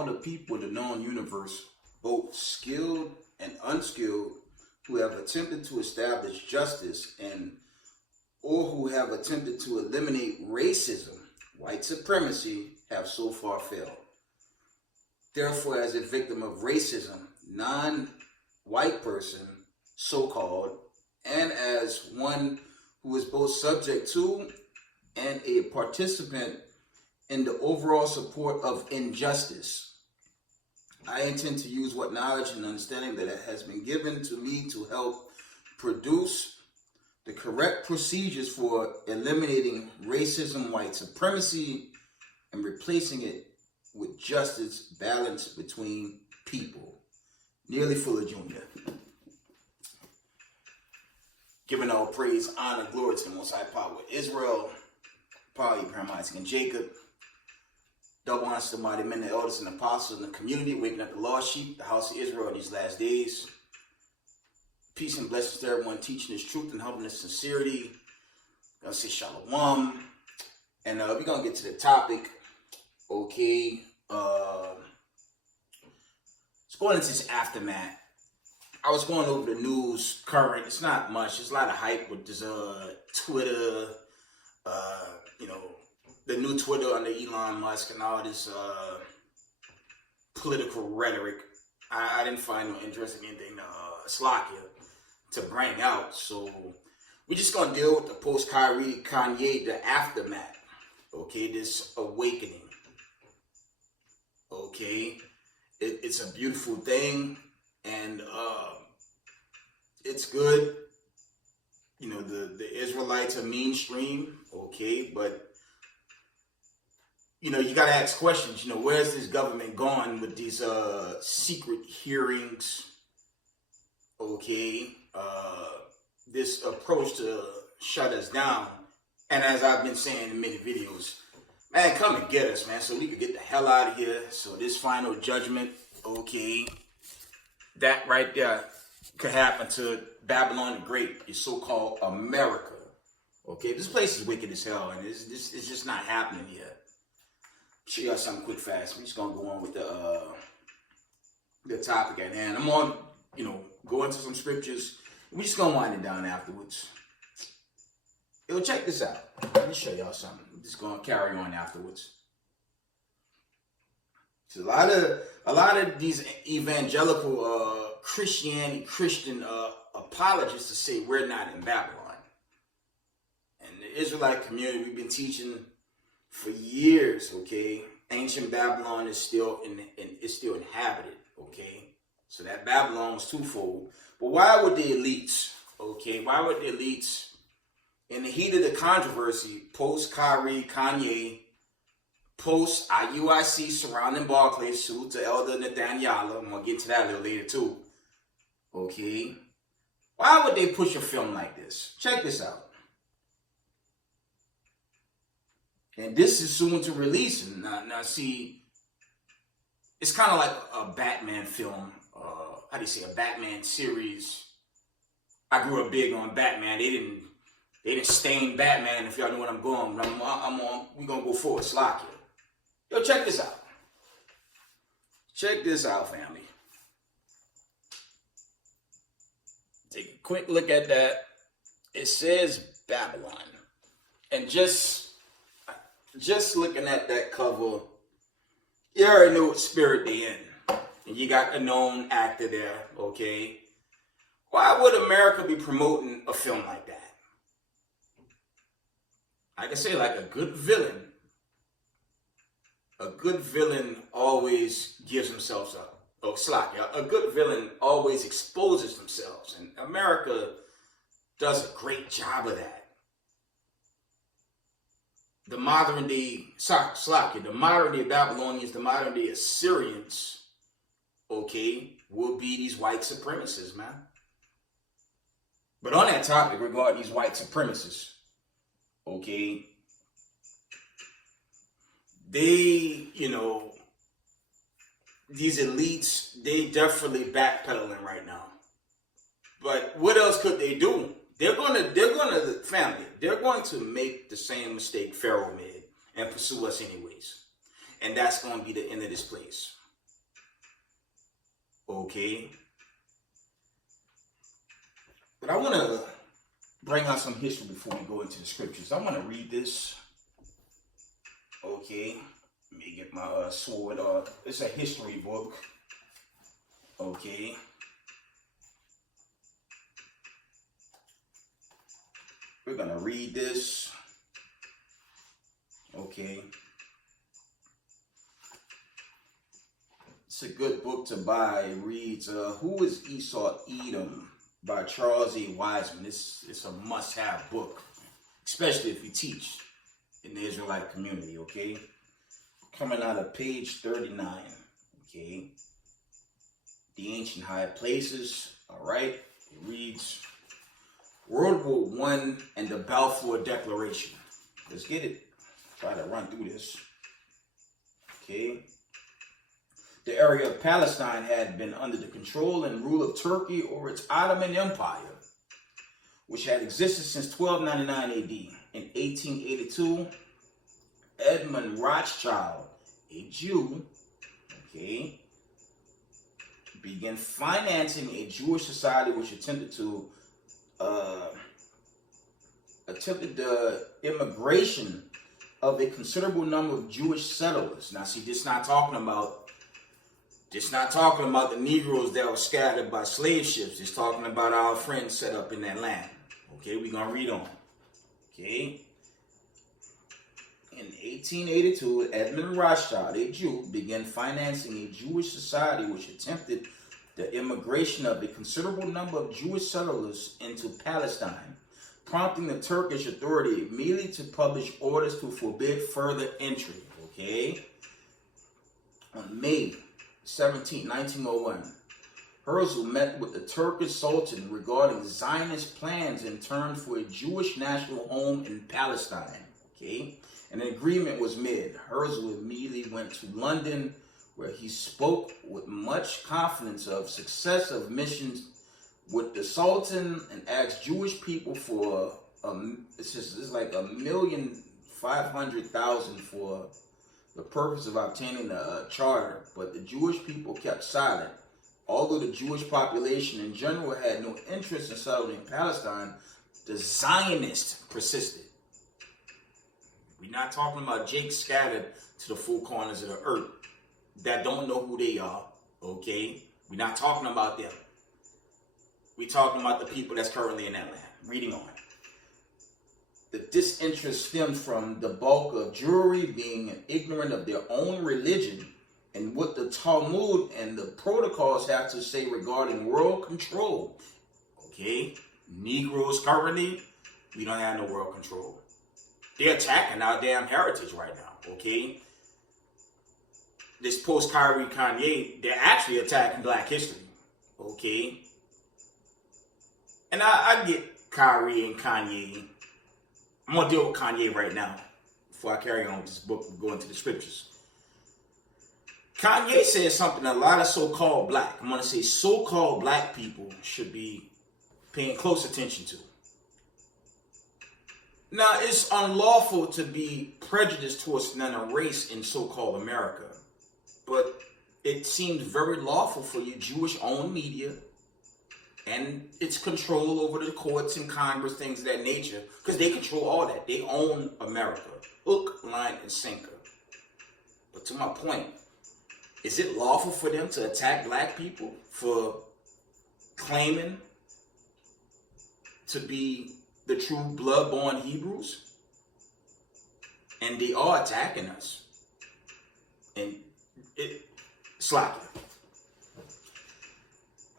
all the people in the known universe, both skilled and unskilled, who have attempted to establish justice and or who have attempted to eliminate racism, white supremacy, have so far failed. Therefore, as a victim of racism, non-white person, so-called, and as one who is both subject to and a participant in the overall support of injustice, I intend to use what knowledge and understanding that has been given to me to help produce the correct procedures for eliminating racism, white supremacy, and replacing it with justice, balance between people. Nearly Fuller Jr. Giving all praise, honor, glory to the Most High Power of Israel, Power of Abraham, Isaac, and Jacob. Double honor to the mighty men, the elders, and apostles in the community, waking up the lost sheep, the house of Israel in these last days. Peace and blessings to everyone teaching this truth and helping this sincerity. I'm going to say shalom. And we're going to get to the topic. Okay. Let's go into this aftermath. I was going over the news current. It's not much. There's a lot of hype with this Twitter, the new Twitter under Elon Musk and all this political rhetoric. I didn't find no interest in anything to bring out. So we're just going to deal with the post-Kyrie, Kanye, the aftermath. Okay, this awakening. Okay, it's a beautiful thing, and it's good. The Israelites are mainstream, okay, but you got to ask questions. Where's this government going with these secret hearings? Okay, this approach to shut us down, and as I've been saying in many videos, man, come and get us, man, so we could get the hell out of here. So this final judgment, okay, that right there could happen to Babylon the Great, the so-called America. Okay, this place is wicked as hell, and it's just not happening yet. Show y'all something quick, fast. We're just gonna go on with the topic at hand. I'm on, go into some scriptures. We're just gonna wind it down afterwards. Yo, check this out. Let me show y'all something. I'm just gonna carry on afterwards. So a lot of these evangelical Christian apologists to say we're not in Babylon. And the Israelite community, we've been teaching for years, okay? Ancient Babylon is still inhabited, okay? So that Babylon was twofold. But why would the elites, okay? Why would the elites, in the heat of the controversy, post-Kyrie, Kanye, post-IUIC surrounding Barclays suit to Elder Nathaniel, I'm going to get to that a little later too, okay? Why would they push a film like this? Check this out. And this is soon to release. Now see, it's kind of like a Batman film. How do you say, a Batman series? I grew up big on Batman. They didn't stain Batman. If y'all know what I'm going, we're gonna go forward. Slock it. Yo, check this out. Check this out, family. Take a quick look at that. It says Babylon, and just looking at that cover, you already know what spirit they in. And you got a known actor there, okay? Why would America be promoting a film like that? I can say, like a good villain always gives themselves up. Oh, slack, yeah. A good villain always exposes themselves. And America does a great job of that. The modern day Babylonians, the modern day Assyrians, okay, will be these white supremacists, man. But on that topic regarding these white supremacists, okay, they, these elites, they definitely backpedaling right now. But what else could they do? They're going to make the same mistake Pharaoh made and pursue us anyways. And that's going to be the end of this place. Okay. But I want to bring out some history before we go into the scriptures. I want to read this. Okay. Let me get my sword. It's a history book. Okay. We're going to read this. Okay. It's a good book to buy. It reads Who is Esau Edom by Charles A. Wiseman. It's a must-have book, especially if you teach in the Israelite community, okay? Coming out of page 39, okay? The Ancient High Places, all right? It reads World War I and the Balfour Declaration. Let's get it. Try to run through this, okay? The area of Palestine had been under the control and rule of Turkey or its Ottoman Empire, which had existed since 1299 AD. In 1882, Edmund Rothschild, a Jew, okay, began financing a Jewish society which attempted the immigration of a considerable number of Jewish settlers. Now, see, this is not talking about the Negroes that were scattered by slave ships. It's talking about our friends set up in that land. Okay, we're going to read on. Okay. In 1882, Edmund Rothschild, a Jew, began financing a Jewish society which attempted the immigration of a considerable number of Jewish settlers into Palestine, prompting the Turkish authority immediately to publish orders to forbid further entry. Okay. On May 17, 1901, Herzl met with the Turkish Sultan regarding Zionist plans in turn for a Jewish national home in Palestine. Okay, and an agreement was made. Herzl immediately went to London, where he spoke with much confidence of success of missions with the Sultan and asked Jewish people for it's like 1,500,000 for the purpose of obtaining a charter, but the Jewish people kept silent. Although the Jewish population in general had no interest in settling in Palestine, the Zionists persisted. We're not talking about Jake scattered to the four corners of the earth that don't know who they are, okay? We're not talking about them. We're talking about the people that's currently in that land. Reading on. The disinterest stemmed from the bulk of Jewry being ignorant of their own religion and what the Talmud and the protocols have to say regarding world control. Okay? Negroes currently, we don't have no world control. They're attacking our damn heritage right now. Okay? This post Kyrie Kanye, they're actually attacking black history. Okay? And I get Kyrie and Kanye. I'm going to deal with Kanye right now before I carry on with this book and go into the scriptures. Kanye says something a lot of so-called black, I'm going to say so-called black people should be paying close attention to. Now, it's unlawful to be prejudiced towards another race in so-called America, but it seems very lawful for your Jewish-owned media and its control over the courts and Congress, things of that nature, because they control all that. They own America, hook, line, and sinker. But to my point, is it lawful for them to attack black people for claiming to be the true blood-born Hebrews? And they are attacking us. And Slakia.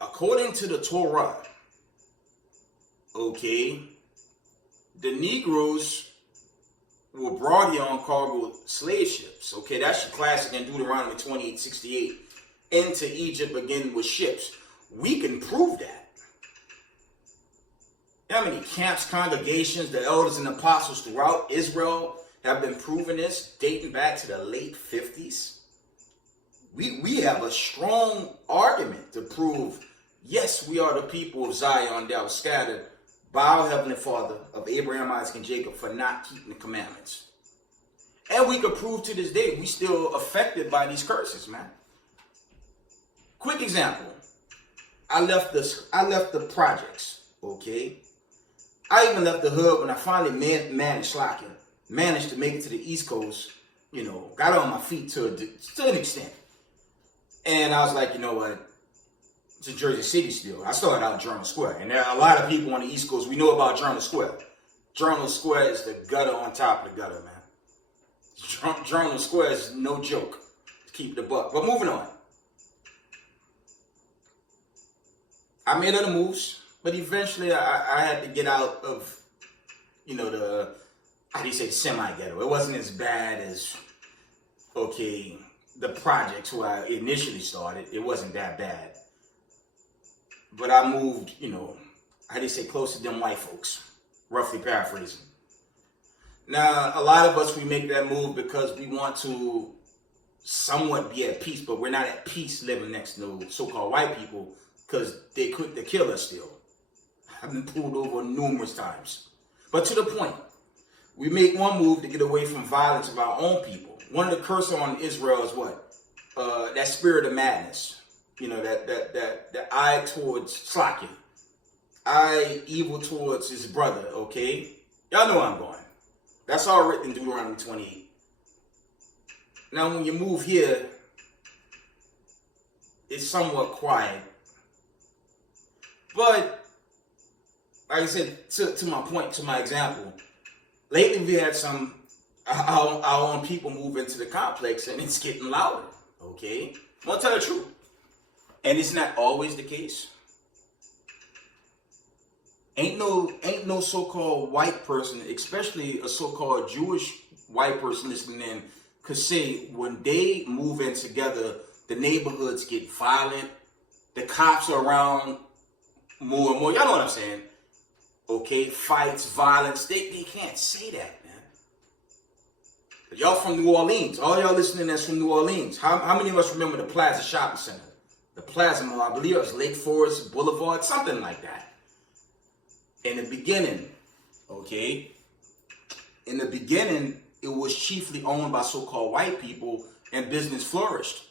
According to the Torah, okay, the Negroes were brought here on cargo slave ships. Okay, that's your classic in Deuteronomy 28:68. Into Egypt again with ships. We can prove that. How many camps, congregations, the elders and apostles throughout Israel have been proving this, dating back to the late 50s? We have a strong argument to prove, yes, we are the people of Zion that was scattered by our Heavenly Father of Abraham, Isaac, and Jacob for not keeping the commandments. And we could prove to this day we still affected by these curses, man. Quick example. I left the projects, okay? I even left the hood when I finally managed to make it to the East Coast, got on my feet to an extent. And I was like, you know what? It's in Jersey City still. I started out in Journal Square. And there are a lot of people on the East Coast, we know about Journal Square. Journal Square is the gutter on top of the gutter, man. Journal Square is no joke. To keep the buck. But moving on. I made other moves, but eventually I had to get out of, the semi-ghetto. It wasn't as bad as, the projects where I initially started. It wasn't that bad. But I moved, close to them white folks, roughly paraphrasing. Now, a lot of us, we make that move because we want to somewhat be at peace, but we're not at peace living next to so-called white people because they quick to kill us still. I've been pulled over numerous times. But to the point, we make one move to get away from violence of our own people. One of the curses on Israel is what? That spirit of madness. That eye towards Slakia. Eye evil towards his brother, okay? Y'all know where I'm going. That's all written in Deuteronomy 28. Now, when you move here, it's somewhat quiet. But, like I said, to my point, to my example, lately we had our own people move into the complex and it's getting louder, okay? I'm going to tell the truth. And it's not always the case. Ain't no so-called white person, especially a so-called Jewish white person listening in, could say when they move in together, the neighborhoods get violent, the cops are around more and more. Y'all know what I'm saying? Okay, fights, violence. They can't say that, man. But y'all from New Orleans, all y'all listening that's from New Orleans. How many of us remember the Plaza Shopping Center? The Plaza Mall, I believe it was Lake Forest Boulevard, something like that. In the beginning, it was chiefly owned by so-called white people and business flourished.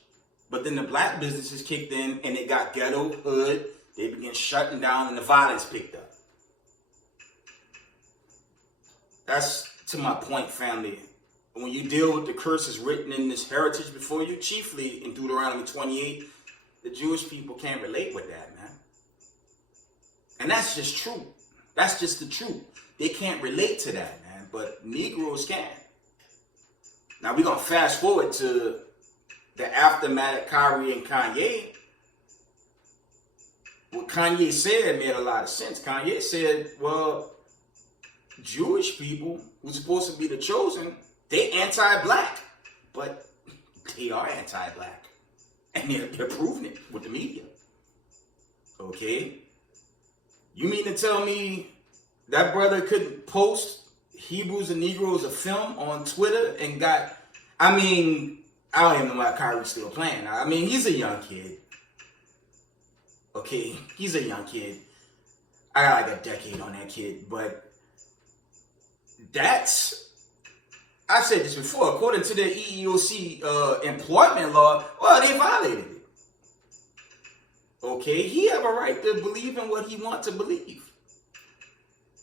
But then the black businesses kicked in and it got ghetto, hood, they began shutting down and the violence picked up. That's to my point, family. When you deal with the curses written in this heritage before you, chiefly in Deuteronomy 28, the Jewish people can't relate with that, man. And that's just true. That's just the truth. They can't relate to that, man. But Negroes can. Now we're going to fast forward to the aftermath of Kyrie and Kanye. What Kanye said made a lot of sense. Kanye said, well, Jewish people who's supposed to be the chosen, they anti-black. But they are anti-black. And they're proving it with the media. Okay? You mean to tell me that brother couldn't post Hebrews and Negroes a film on Twitter and got... I don't even know why Kyrie's still playing. He's a young kid. Okay? He's a young kid. I got like a decade on that kid. But that's... I've said this before, according to the EEOC employment law, well, they violated it. Okay, he have a right to believe in what he wants to believe.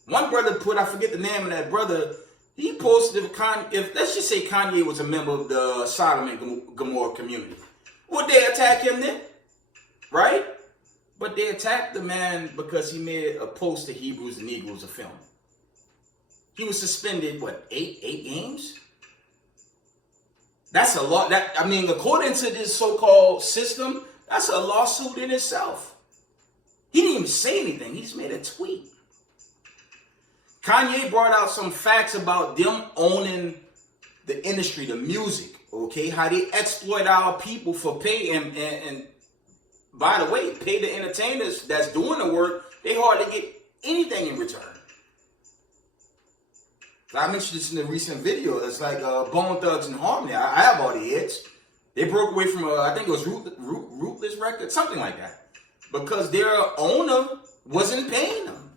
One brother put, I forget the name of that brother, he posted if let's just say Kanye was a member of the Sodom and Gomorrah community. Would they attack him then? Right? But they attacked the man because he made a post to Hebrews and Negroes a film. He was suspended, eight games? That's a lot. According to this so-called system, that's a lawsuit in itself. He didn't even say anything. He just made a tweet. Kanye brought out some facts about them owning the industry, the music, okay? How they exploit our people for pay and by the way, pay the entertainers that's doing the work. They hardly get anything in return. I mentioned this in a recent video. It's like Bone Thugs and Harmony. I have all the hits. They broke away from, I think it was Ruthless Records, something like that. Because their owner wasn't paying them.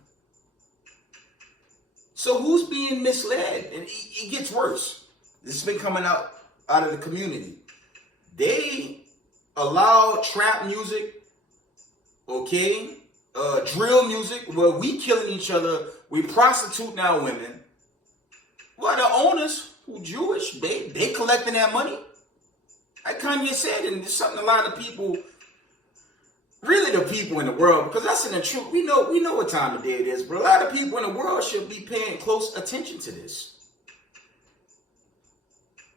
So who's being misled? And it gets worse. This has been coming out of the community. They allow trap music okay? Drill music, where we killing each other, we prostituting our women. Well, the owners, who Jewish, they collecting that money. Like Kanye said, and it's something a lot of people, really the people in the world, because that's in the truth. We know what time of day it is, but a lot of people in the world should be paying close attention to this.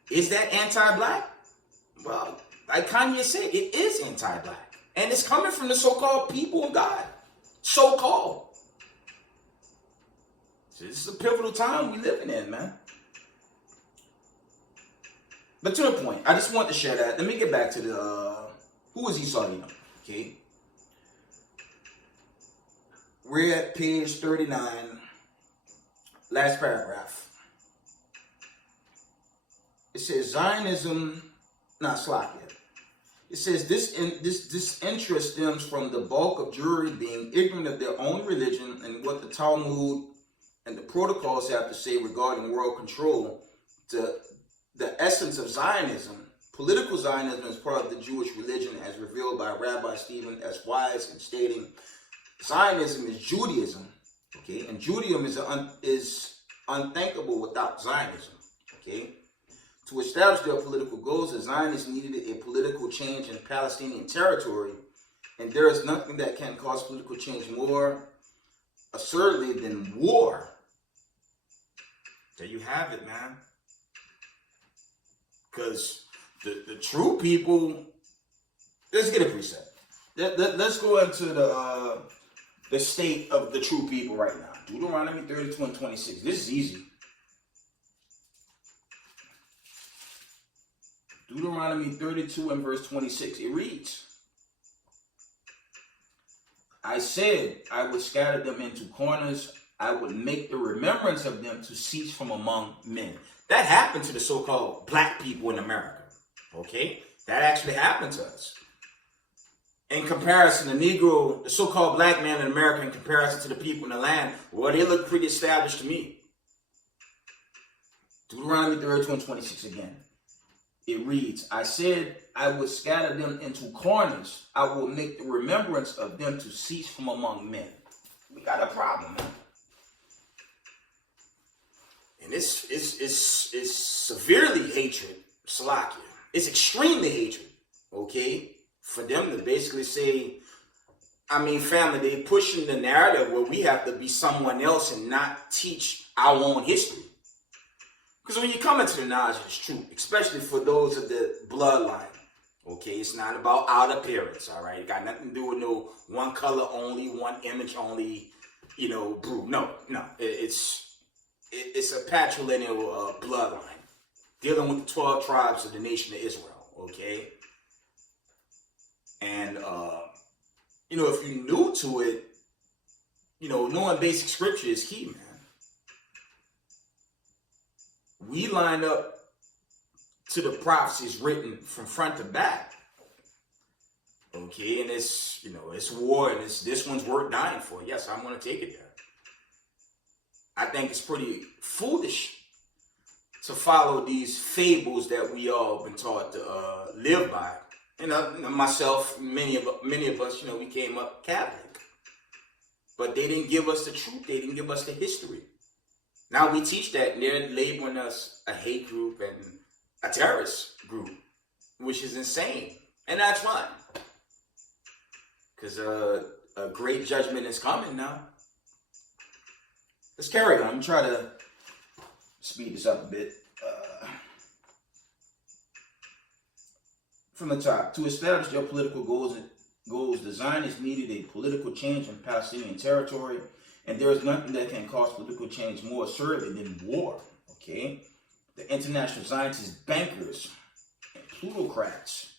Is that anti-black? Well, like Kanye said, it is anti-black. And it's coming from the so-called people of God. So-called. So this is a pivotal time we living in, man. But to the point, I just want to share that. Let me get back to the, who is Esau Edom? Okay. We're at page 39, last paragraph. It says Zionism, Slakia. It says this interest stems from the bulk of Jewry being ignorant of their own religion and what the Talmud and the protocols have to say regarding world control. The essence of Zionism, political Zionism, is part of the Jewish religion as revealed by Rabbi Stephen S. Wise, in stating Zionism is Judaism, okay, and Judaism is unthinkable without Zionism, okay. To establish their political goals, the Zionists needed a political change in Palestinian territory, and there is nothing that can cause political change more assertively than war. There you have it, man. Because the true people, let's get a precept. Let's go into the state of the true people right now. Deuteronomy 32 and 26. This is easy. Deuteronomy 32 and verse 26. It reads, I said I would scatter them into corners. I would make the remembrance of them to cease from among men. That happened to the so-called black people in America. Okay? That actually happened to us. In comparison, the so-called black man in America, in comparison to the people in the land, well, they look pretty established to me. Deuteronomy 32 and 26 again. It reads, I said I would scatter them into corners. I will make the remembrance of them to cease from among men. We got a problem, man. And it's severely hatred, Salakia. It's extremely hatred, okay? For them to basically say, family, they pushing the narrative where we have to be someone else and not teach our own history. Because when you come into the knowledge of the truth, especially for those of the bloodline, okay, it's not about out appearance, all right? It got nothing to do with no one color only, one image only, brew. No. It's a patrilineal bloodline dealing with the 12 tribes of the nation of Israel, okay? And, if you're new to it, knowing basic scripture is key, man. We line up to the prophecies written from front to back, okay? And it's war, and this one's worth dying for. Yes, I'm going to take it there. I think it's pretty foolish to follow these fables that we all been taught to live by. Myself, many of us, we came up Catholic. But they didn't give us the truth. They didn't give us the history. Now we teach that, and they're labeling us a hate group and a terrorist group, which is insane. And that's fine. Because a great judgment is coming now. Let's carry on. I'm trying to speed this up a bit. From the top, to establish their political goals, the Zionists needed a political change in Palestinian territory, and there is nothing that can cause political change more assertively than war. Okay, the international Zionist bankers and plutocrats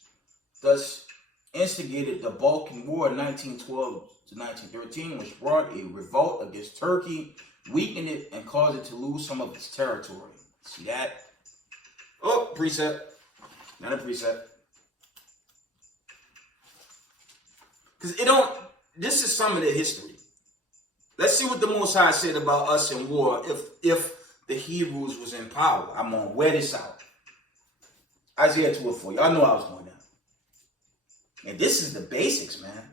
thus instigated the Balkan War in 1912 to 1913, which brought a revolt against Turkey, weakened it, and caused it to lose some of its territory. See that? Oh, precept. Not a precept. Because this is some of the history. Let's see what the Most High said about us in war if the Hebrews was in power. I'm going to wear this out. Isaiah 2:4. Y'all know I was going down. And this is the basics, man.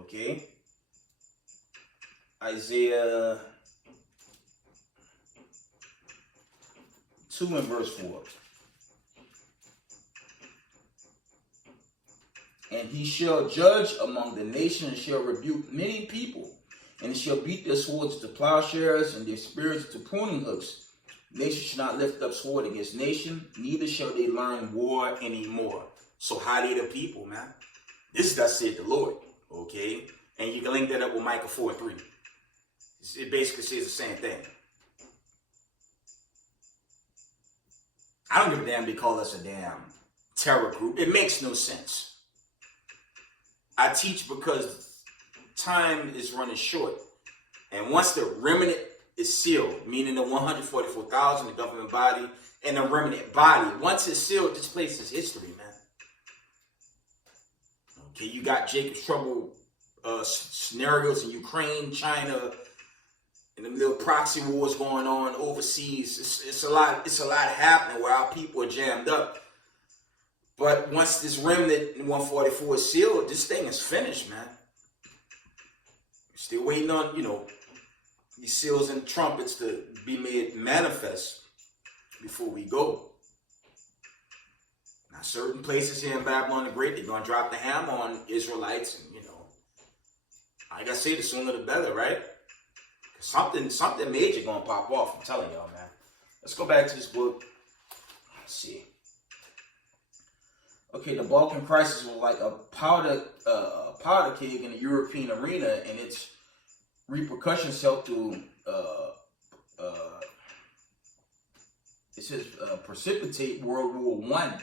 Okay. Isaiah 2 and verse 4. And he shall judge among the nations, and shall rebuke many people, and he shall beat their swords to plowshares, and their spears to pruning hooks. Nation shall not lift up sword against nation, neither shall they learn war anymore. So how they the people, man? This is thus said the Lord, okay? And you can link that up with Micah 4:3. It basically says the same thing. I don't give a damn they call us a damn terror group. It makes no sense. I teach because time is running short. And once the remnant is sealed, meaning the 144,000, the government body, and the remnant body, once it's sealed, this place is history, man. Okay, you got Jacob's trouble scenarios in Ukraine, China, and the little proxy wars going on overseas. It's a lot happening where our people are jammed up. But once this remnant in 144 is sealed, this thing is finished, man. Still waiting on, these seals and trumpets to be made manifest before we go. Now, certain places here in Babylon the Great, they're going to drop the hammer on Israelites. And, like I say, the sooner the better, right? Something major going to pop off, I'm telling y'all, man. Let's go back to this book. Let's see. Okay, the Balkan crisis was like a powder keg in the European arena, and its repercussions helped to precipitate World War I.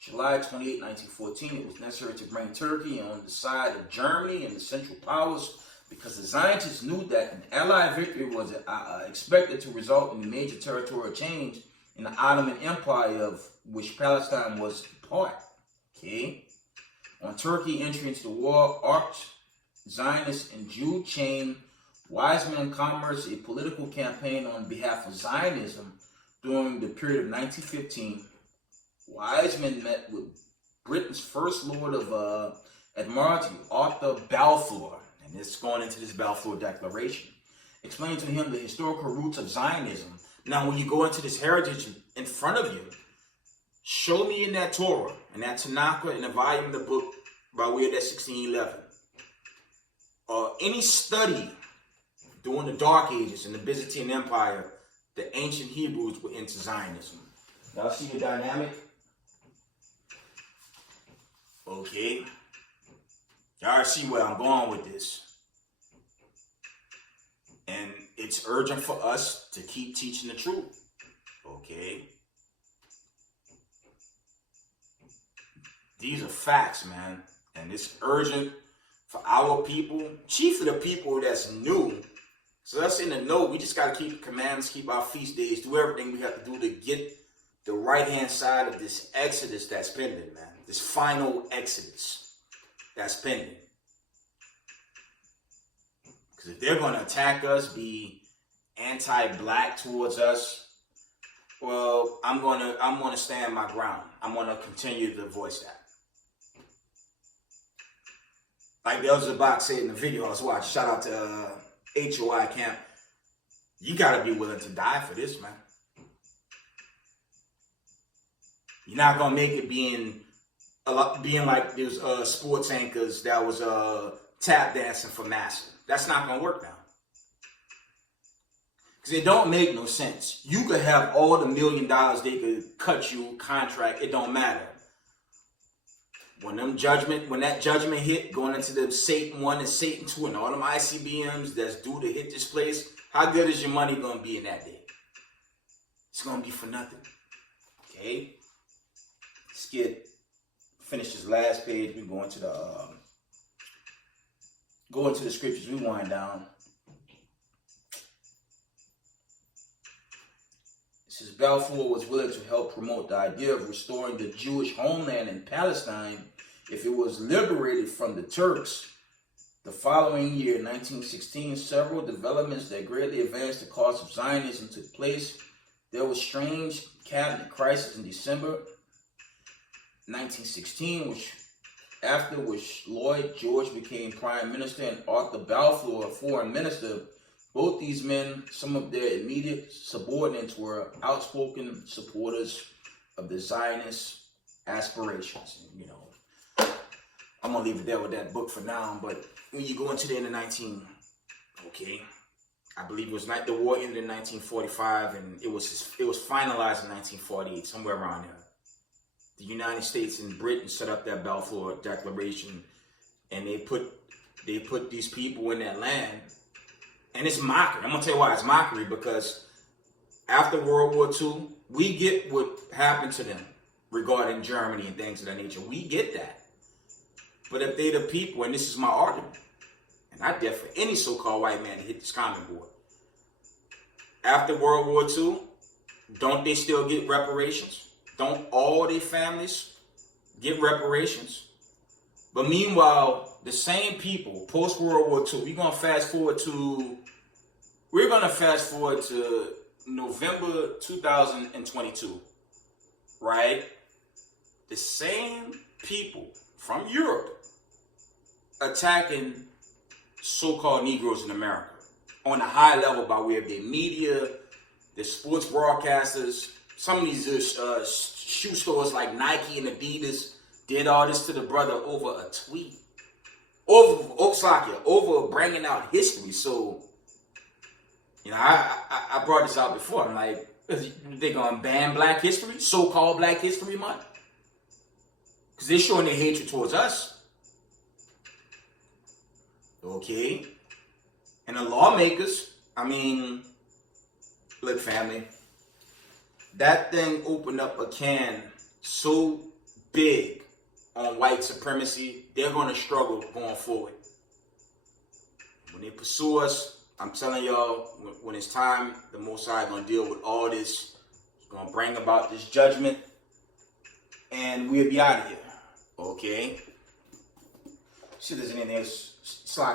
July 28, 1914, it was necessary to bring Turkey on the side of Germany and the Central Powers because the Zionists knew that an Allied victory was expected to result in a major territorial change in the Ottoman Empire, of which Palestine was part. Okay. On Turkey entry into the war, arched Zionist and Jew chain Wiseman Commerce, a political campaign on behalf of Zionism during the period of 1915. Wiseman met with Britain's First Lord of Admiralty, Arthur Balfour, and it's going into this Balfour Declaration, explaining to him the historical roots of Zionism. Now, when you go into this heritage in front of you, show me in that Torah, in that Tanakh, in the volume of the book by way of that 1611, any study during the Dark Ages in the Byzantine Empire, the ancient Hebrews were into Zionism. Y'all see the dynamic? Okay. Y'all see where I'm going with this. And it's urgent for us to keep teaching the truth. Okay. These are facts, man. And it's urgent for our people, chiefly the people that's new. So us in the know, we just got to keep the commandments, keep our feast days, do everything we have to do to get the right-hand side of this exodus that's pending, man. This final exodus that's pending. Because if they're going to attack us, be anti-black towards us, well, I'm going to stand my ground. I'm going to continue to voice that. Like the other box said in the video I was watching, shout out to HOI camp. You got to be willing to die for this, man. You're not going to make it being like there's sports anchors that was tap dancing for Massa. That's not going to work now. Because it don't make no sense. You could have all the $1 million they could cut you, contract, it don't matter. When that judgment hit, going into the Satan 1 and Satan 2 and all them ICBMs that's due to hit this place, how good is your money going to be in that day? It's going to be for nothing. Okay? Let's finish this last page. We go into the scriptures. We wind down. It says Balfour was willing to help promote the idea of restoring the Jewish homeland in Palestine if it was liberated from the Turks. The following year, 1916, several developments that greatly advanced the cause of Zionism took place. There was strange cabinet crisis in December 1916, which after which Lloyd George became prime minister and Arthur Balfour foreign minister. Both these men, some of their immediate subordinates, were outspoken supporters of the Zionist aspirations. You know, I'm gonna leave it there with that book for now. But when you go into the end of I believe it was the war ended in 1945, and it was finalized in 1948, somewhere around there. The United States and Britain set up that Balfour Declaration, and they put these people in that land. And it's mockery. I'm going to tell you why it's mockery, because after World War II, we get what happened to them regarding Germany and things of that nature. We get that. But if they the people, and this is my argument, and I dare for any so-called white man to hit this comment board. After World War II, don't they still get reparations? Don't all their families get reparations? But meanwhile, the same people, post-World War II, we're going to fast forward to November 2022, right? The same people from Europe attacking so-called Negroes in America on a high level by way of their media, the sports broadcasters. Some of these shoe stores like Nike and Adidas did all this to the brother over a tweet. Over bringing out history. So, you know, I brought this out before. I'm like, they gonna ban Black History, so-called Black History Month? Because they're showing their hatred towards us. Okay? And the lawmakers, I mean, look, family, that thing opened up a can so big on white supremacy, they're going to struggle going forward. When they pursue us, I'm telling y'all, when it's time, the Most High is going to deal with all this. He's going to bring about this judgment, and we'll be out of here. Okay? See if there's anything else,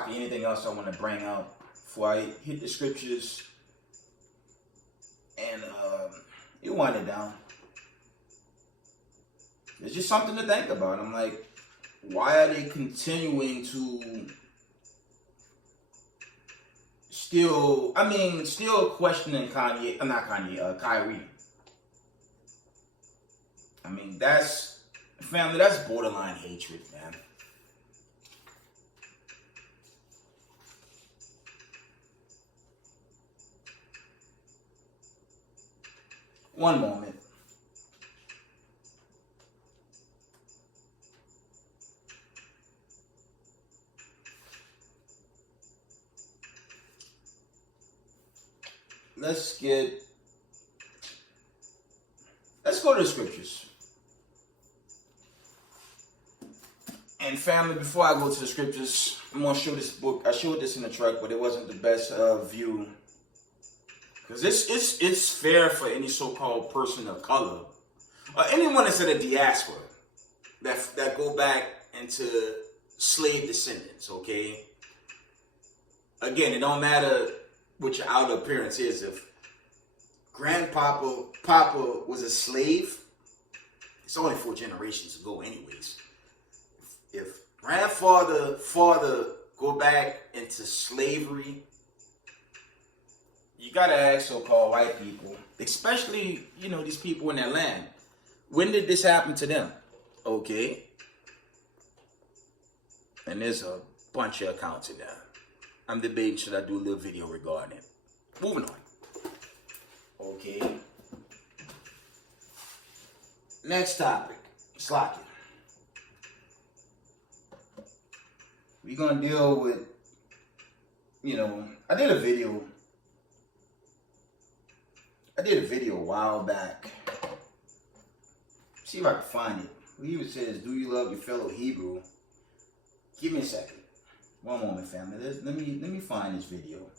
anything else I want to bring out before I hit the scriptures and you wind it down. It's just something to think about. I'm like, why are they continuing to still questioning Kanye, Kyrie? I mean, that's borderline hatred, man. One moment. Let's go to the scriptures. And family, before I go to the scriptures, I'm going to show this book. I showed this in the truck, but it wasn't the best view. Because it's fair for any so-called person of color, or anyone that's in a diaspora, that go back into slave descendants, okay? Again, it don't matter what your outer appearance is. If Papa was a slave, it's only 4 generations ago anyways. If father go back into slavery, you gotta ask so-called white people, especially, you know, these people in their land, when did this happen to them? Okay. And there's a bunch of accounts in there. I'm debating, should I do a little video regarding it? Moving on. Okay. Next topic. Slocky. We're gonna deal with, you know, I did a video a while back. See if I can find it. He even says, do you love your fellow Hebrew? Give me a second. One moment, family. Let me find this video.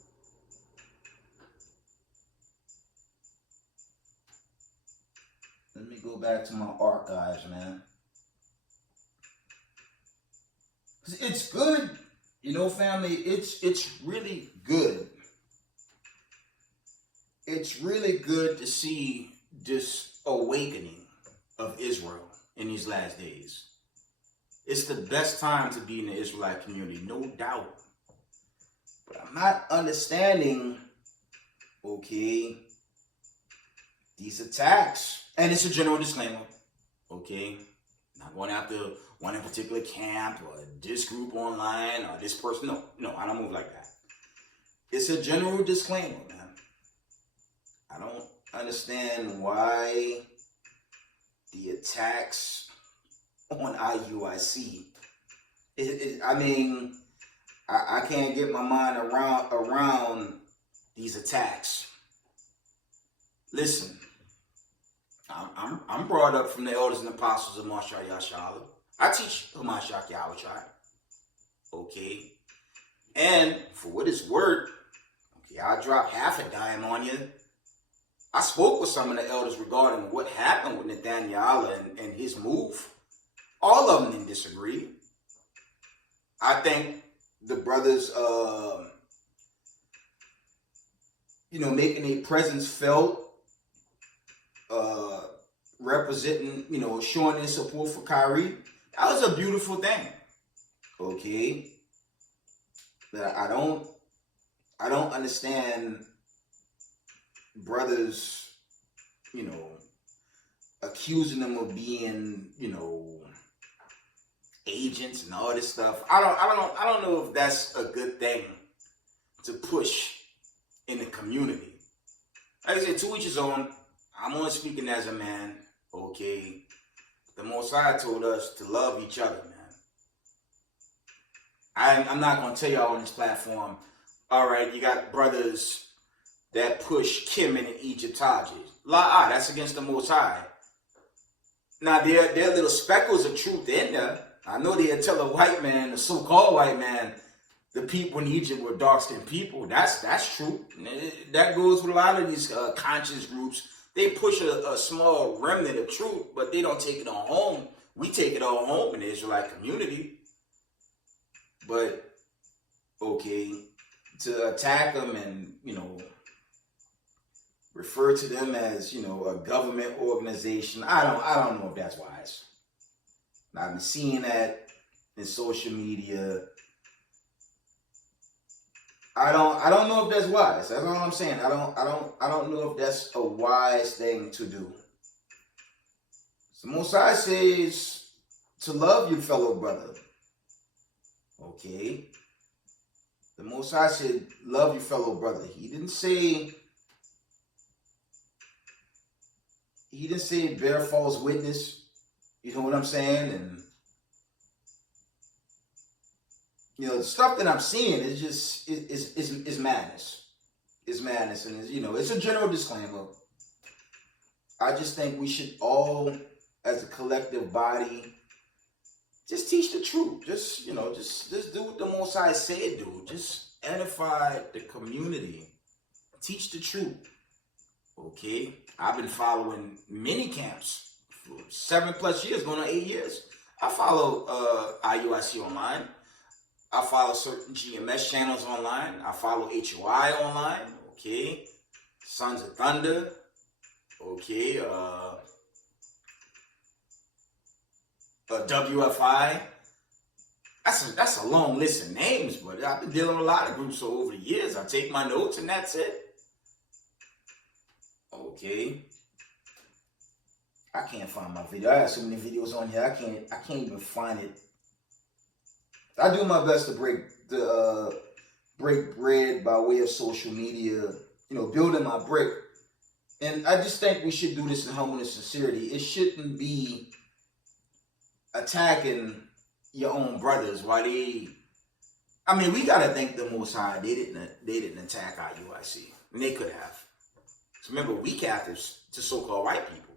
Let me go back to my archives, man. It's good, you know, family. It's really good. It's really good to see this awakening of Israel in these last days. It's the best time to be in the Israelite community, no doubt. But I'm not understanding, okay, these attacks. And it's a general disclaimer, okay? Not going after one in particular camp or this group online or this person. No, I don't move like that. It's a general disclaimer, man. I don't understand why the attacks on IUIC. I can't get my mind around these attacks. Listen, I'm brought up from the elders and apostles of Mashar Yashala. I teach Hamashak Yahweh. Okay. And for what it's worth, okay, I'll drop half a dime on you. I spoke with some of the elders regarding what happened with Nathaniel and his move. All of them didn't disagree. I think the brothers, making a presence felt, representing, showing their support for Kyrie, that was a beautiful thing. Okay. That I don't understand brothers, accusing them of being, agents and all this stuff. I don't know if that's a good thing to push in the community. Like I said, to each his own. I'm only speaking as a man, okay? The Most High told us to love each other, man. I'm not going to tell y'all on this platform, all right, you got brothers that push Kim and Egyptology. That's against the Most High. Now, there are little speckles of truth in there. I know they'll tell a white man, the so-called white man, the people in Egypt were dark-skinned people. That's true. That goes with a lot of these conscious groups. They push a small remnant of truth, but they don't take it on home. We take it all home in the Israelite community. But, okay, to attack them and, refer to them as, a government organization, I don't know if that's wise. I've been seeing that in social media. I don't know if that's wise. That's all I'm saying. I don't know if that's a wise thing to do. So Mosiah says to love your fellow brother. Okay. The Mosiah said love your fellow brother. He didn't say bear false witness. You know what I'm saying? And the stuff that I'm seeing is just is madness. It's madness, and it's a general disclaimer. I just think we should all, as a collective body, just teach the truth. Just do what the Most High said do. Just edify the community. Teach the truth. Okay? I've been following many camps for 7+ years, going on 8 years. I follow IUIC online. I follow certain GMS channels online. I follow HOI online. Okay. Sons of Thunder. Okay. WFI. That's a long list of names, but I've been dealing with a lot of groups over the years. I take my notes and that's it. Okay. I can't find my video. I have so many videos on here. I can't even find it. I do my best to break bread by way of social media, building my brick. And I just think we should do this in humbleness and sincerity. It shouldn't be attacking your own brothers while we gotta thank the Most High. They didn't attack IUIC. And they could have. So remember, we captives to so-called white people.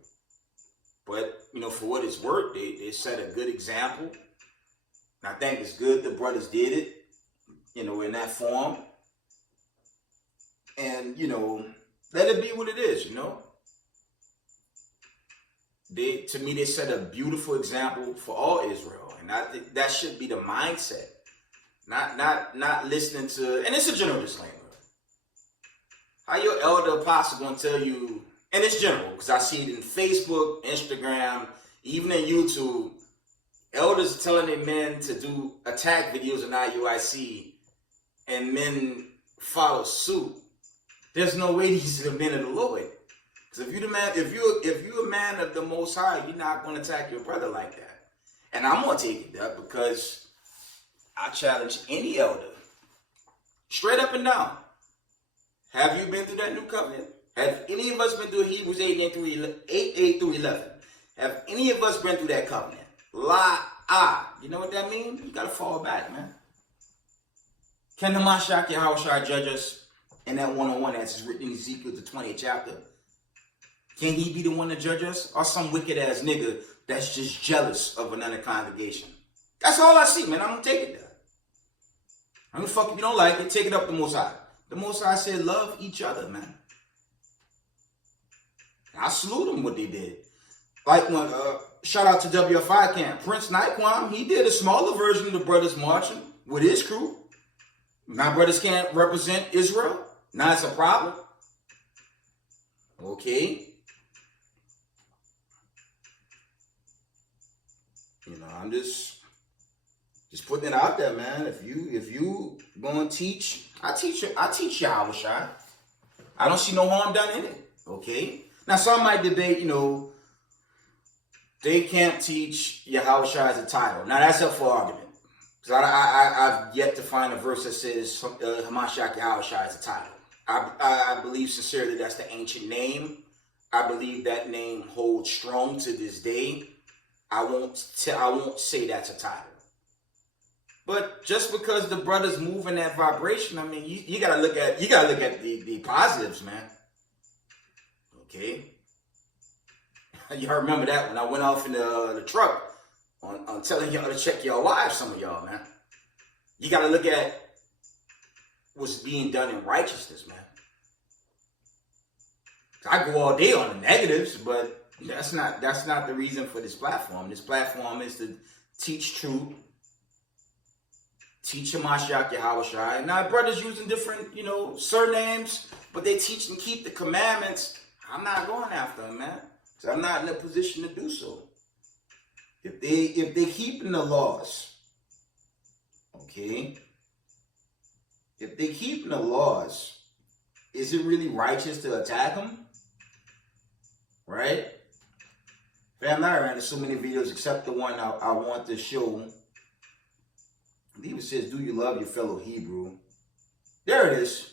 But, for what it's worth, they set a good example. And I think it's good the brothers did it, in that form. And, let it be what it is, To me, they set a beautiful example for all Israel. And I think that should be the mindset. Not listening to, and it's a general disclaimer. How your elder apostle gonna tell you, and it's general, because I see it in Facebook, Instagram, even in YouTube, Elders are telling their men to do attack videos on IUIC, and men follow suit. There's no way these are the men of the Lord. Because if you're a man of the Most High, you're not going to attack your brother like that. And I'm going to take it up because I challenge any elder, straight up and down. Have you been through that new covenant? Have any of us been through Hebrews 8 through 11? Have any of us been through that covenant? You know what that means? You got to fall back, man. Can the Mashiach Yahushua judge us in that one-on-one as is written in Ezekiel, the 20th chapter? Can he be the one to judge us? Or some wicked-ass nigga that's just jealous of another congregation? That's all I see, man. I'm going to take it there. I don't fuck if you don't like it. Take it up the Most High. The Most High said love each other, man. I salute them what they did. Like when, shout out to WFI camp. Prince Nightquam, he did a smaller version of the Brothers Marching with his crew. My brothers can't represent Israel. Now it's a problem. Okay. You know, I'm just putting it out there, man. If you gonna teach, I teach Yahushua. I don't see no harm done in it. Okay. Now some might debate, you know, they can't teach Yahushua as a title. Now that's up for argument. Because I've yet to find a verse that says Hamashiach Yahushua as a title. I believe sincerely that's the ancient name. I believe that name holds strong to this day. I won't say that's a title. But just because the brothers move in that vibration, I mean, you gotta look at the positives, man. Okay. Y'all remember that when I went off in the truck on telling y'all to check your wives, some of y'all, man. You got to look at what's being done in righteousness, man. I go all day on the negatives, but that's not the reason for this platform. This platform is to teach truth, teach Hamashiach Yahushua. And now brothers using different, you know, surnames, but they teach and keep the commandments. I'm not going after them, man. So I'm not in a position to do so. If they keeping the laws, okay? If they keeping the laws, is it really righteous to attack them? Right? Fam, I ran so many videos except the one I want to show. I believe it says, do you love your fellow Hebrew? There it is.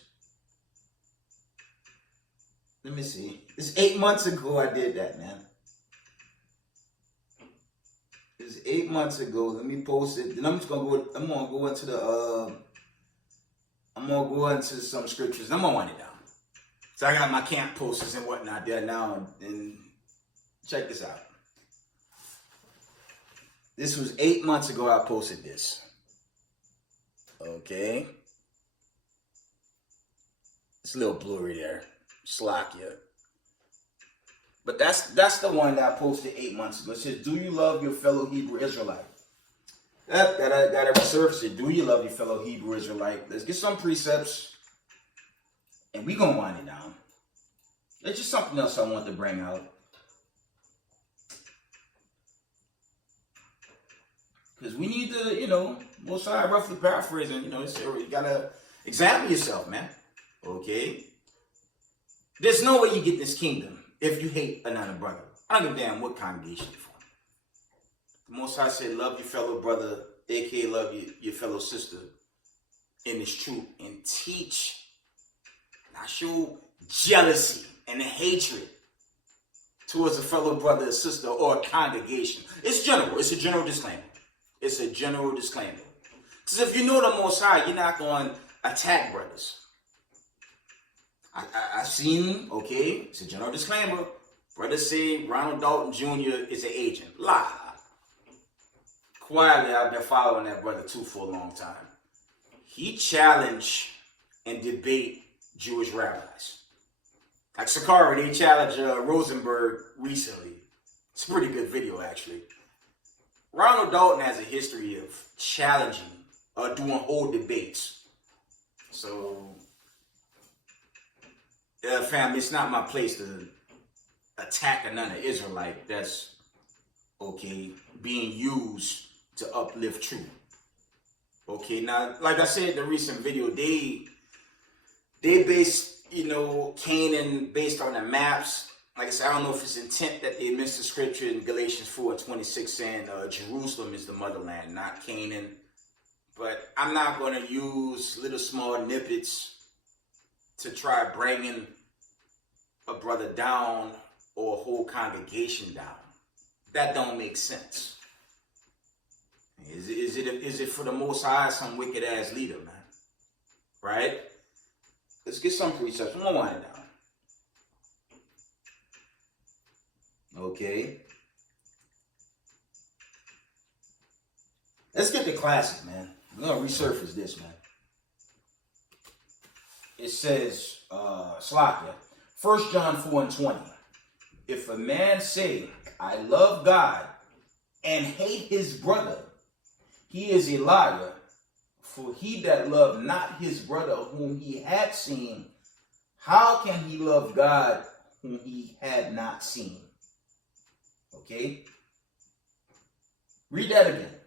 Let me see. It's 8 months ago I did that, man. It's 8 months ago. Let me post it. Then I'm gonna go into some scriptures. I'm gonna wind it down. So I got my camp posters and whatnot there now, and check this out. This was 8 months ago I posted this. Okay. It's a little blurry there. Slack you. But that's the one that I posted 8 months ago. It says, do you love your fellow Hebrew Israelite? That I resurfaced it. Do you love your fellow Hebrew Israelite? Let's get some precepts. And we're going to wind it down. There's just something else I want to bring out. Because we need to, you know, most I roughly paraphrasing, you know, you got to examine yourself, man. Okay? There's no way you get this kingdom if you hate another brother. I don't give a damn what congregation you're from. The Most High said, love your fellow brother, aka love your fellow sister in this truth, and teach. Not show jealousy and hatred towards a fellow brother or sister or a congregation. It's general. It's a general disclaimer. It's a general disclaimer. Because if you know the Most High, you're not going to attack brothers. I've seen, okay, it's a general disclaimer. Brothers say Ronald Dalton Jr. is an agent. Lie. Quietly, I've been following that brother too for a long time. He challenged and debate Jewish rabbis. Like Sakari, they challenged Rosenberg recently. It's a pretty good video, actually. Ronald Dalton has a history of challenging or doing whole debates. So, family, it's not my place to attack another Israelite that's, okay, being used to uplift truth. Okay, now, like I said in the recent video, they based, Canaan based on the maps. Like I said, I don't know if it's intent that they missed the scripture in Galatians 4:26 saying Jerusalem is the motherland, not Canaan. But I'm not going to use little small snippets to try bringing a brother down or a whole congregation down. That don't make sense. Is it for the Most High some wicked ass leader, man? Right? Let's get some precepts. I'm gonna wind it down. Okay. Let's get the classic, man. I'm gonna resurface this, man. It says, Slakia, 1 John 4:20. If a man say, I love God, and hate his brother, he is a liar. For he that loved not his brother whom he had seen, how can he love God whom he had not seen? Okay? Read that again.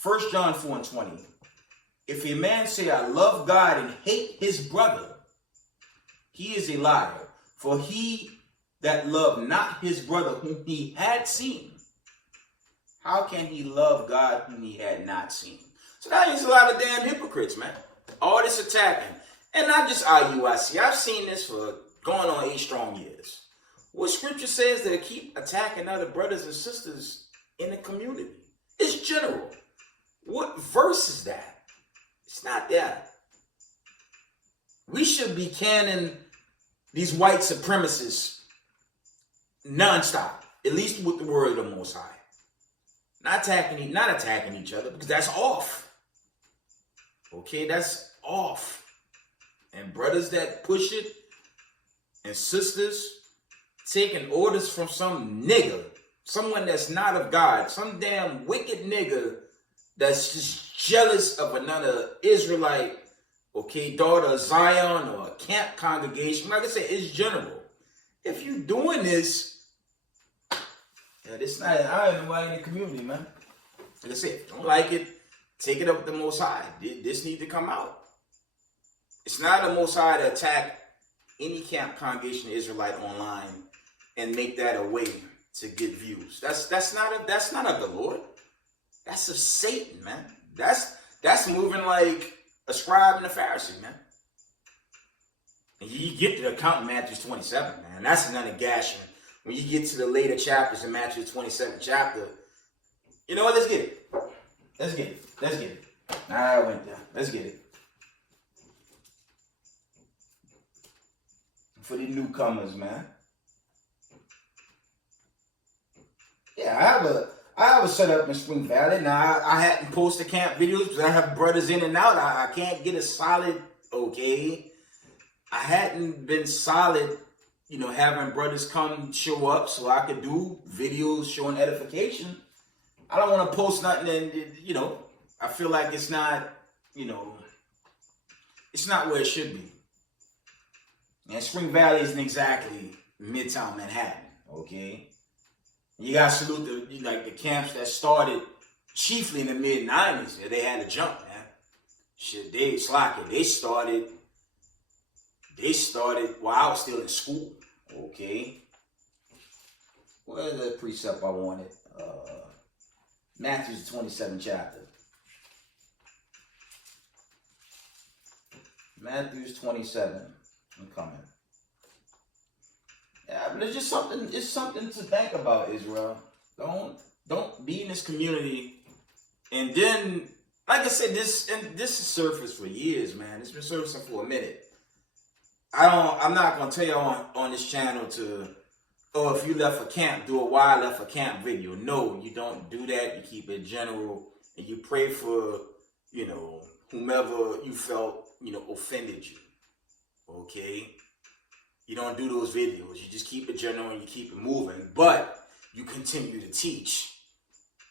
1 John 4:20. If a man say, I love God and hate his brother, he is a liar. For he that loved not his brother whom he had seen, how can he love God whom he had not seen? So that is a lot of damn hypocrites, man. All this attacking. And not just IUIC. I've seen this for going on 8 strong years. What scripture says that keep attacking other brothers and sisters in the community? It's general. What verse is that? It's not that. We should be canning these white supremacists nonstop, at least with the word of the Most High. Not attacking each other, because that's off. Okay, that's off. And brothers that push it, and sisters taking orders from some nigga, someone that's not of God, some damn wicked nigga that's just jealous of another Israelite, okay, daughter of Zion or a camp congregation. Like I said, it's general. If you doing this, this not nobody in the community, man. Like I said, don't like it, take it up with the Most High. This need to come out. It's not the Most High to attack any camp congregation Israelite online and make that a way to get views. That's not of the Lord. That's of Satan, man. That's moving like a scribe and a Pharisee, man. And you get to the account in Matthew 27, man. That's another gashing. When you get to the later chapters in Matthew 27 chapter, you know what? Let's get it. Let's get it. Let's get it. I went there. Let's get it. For the newcomers, man. Yeah, I have a setup in Spring Valley. Now, I hadn't posted camp videos because I have brothers in and out. I can't get a solid, okay. I hadn't been solid, having brothers come show up so I could do videos showing edification. I don't want to post nothing and, I feel like it's not, it's not where it should be. And Spring Valley isn't exactly Midtown Manhattan, okay? You got to salute the camps that started chiefly in the mid-90s. They had to jump, man. Shit, they started while I was still in school, okay? Where's the precept I wanted? Matthew's 27th chapter. Matthew's 27. I'm coming. Yeah, but it's just something. It's something to think about, Israel. Don't be in this community, and then, like I said, this has surfaced for years, man. It's been surfacing for a minute. I'm not gonna tell you on this channel to, if you left for camp, do a why I left for camp video. No, you don't do that. You keep it general, and you pray for, whomever you felt, offended you. Okay? You don't do those videos. You just keep it general and you keep it moving. But you continue to teach.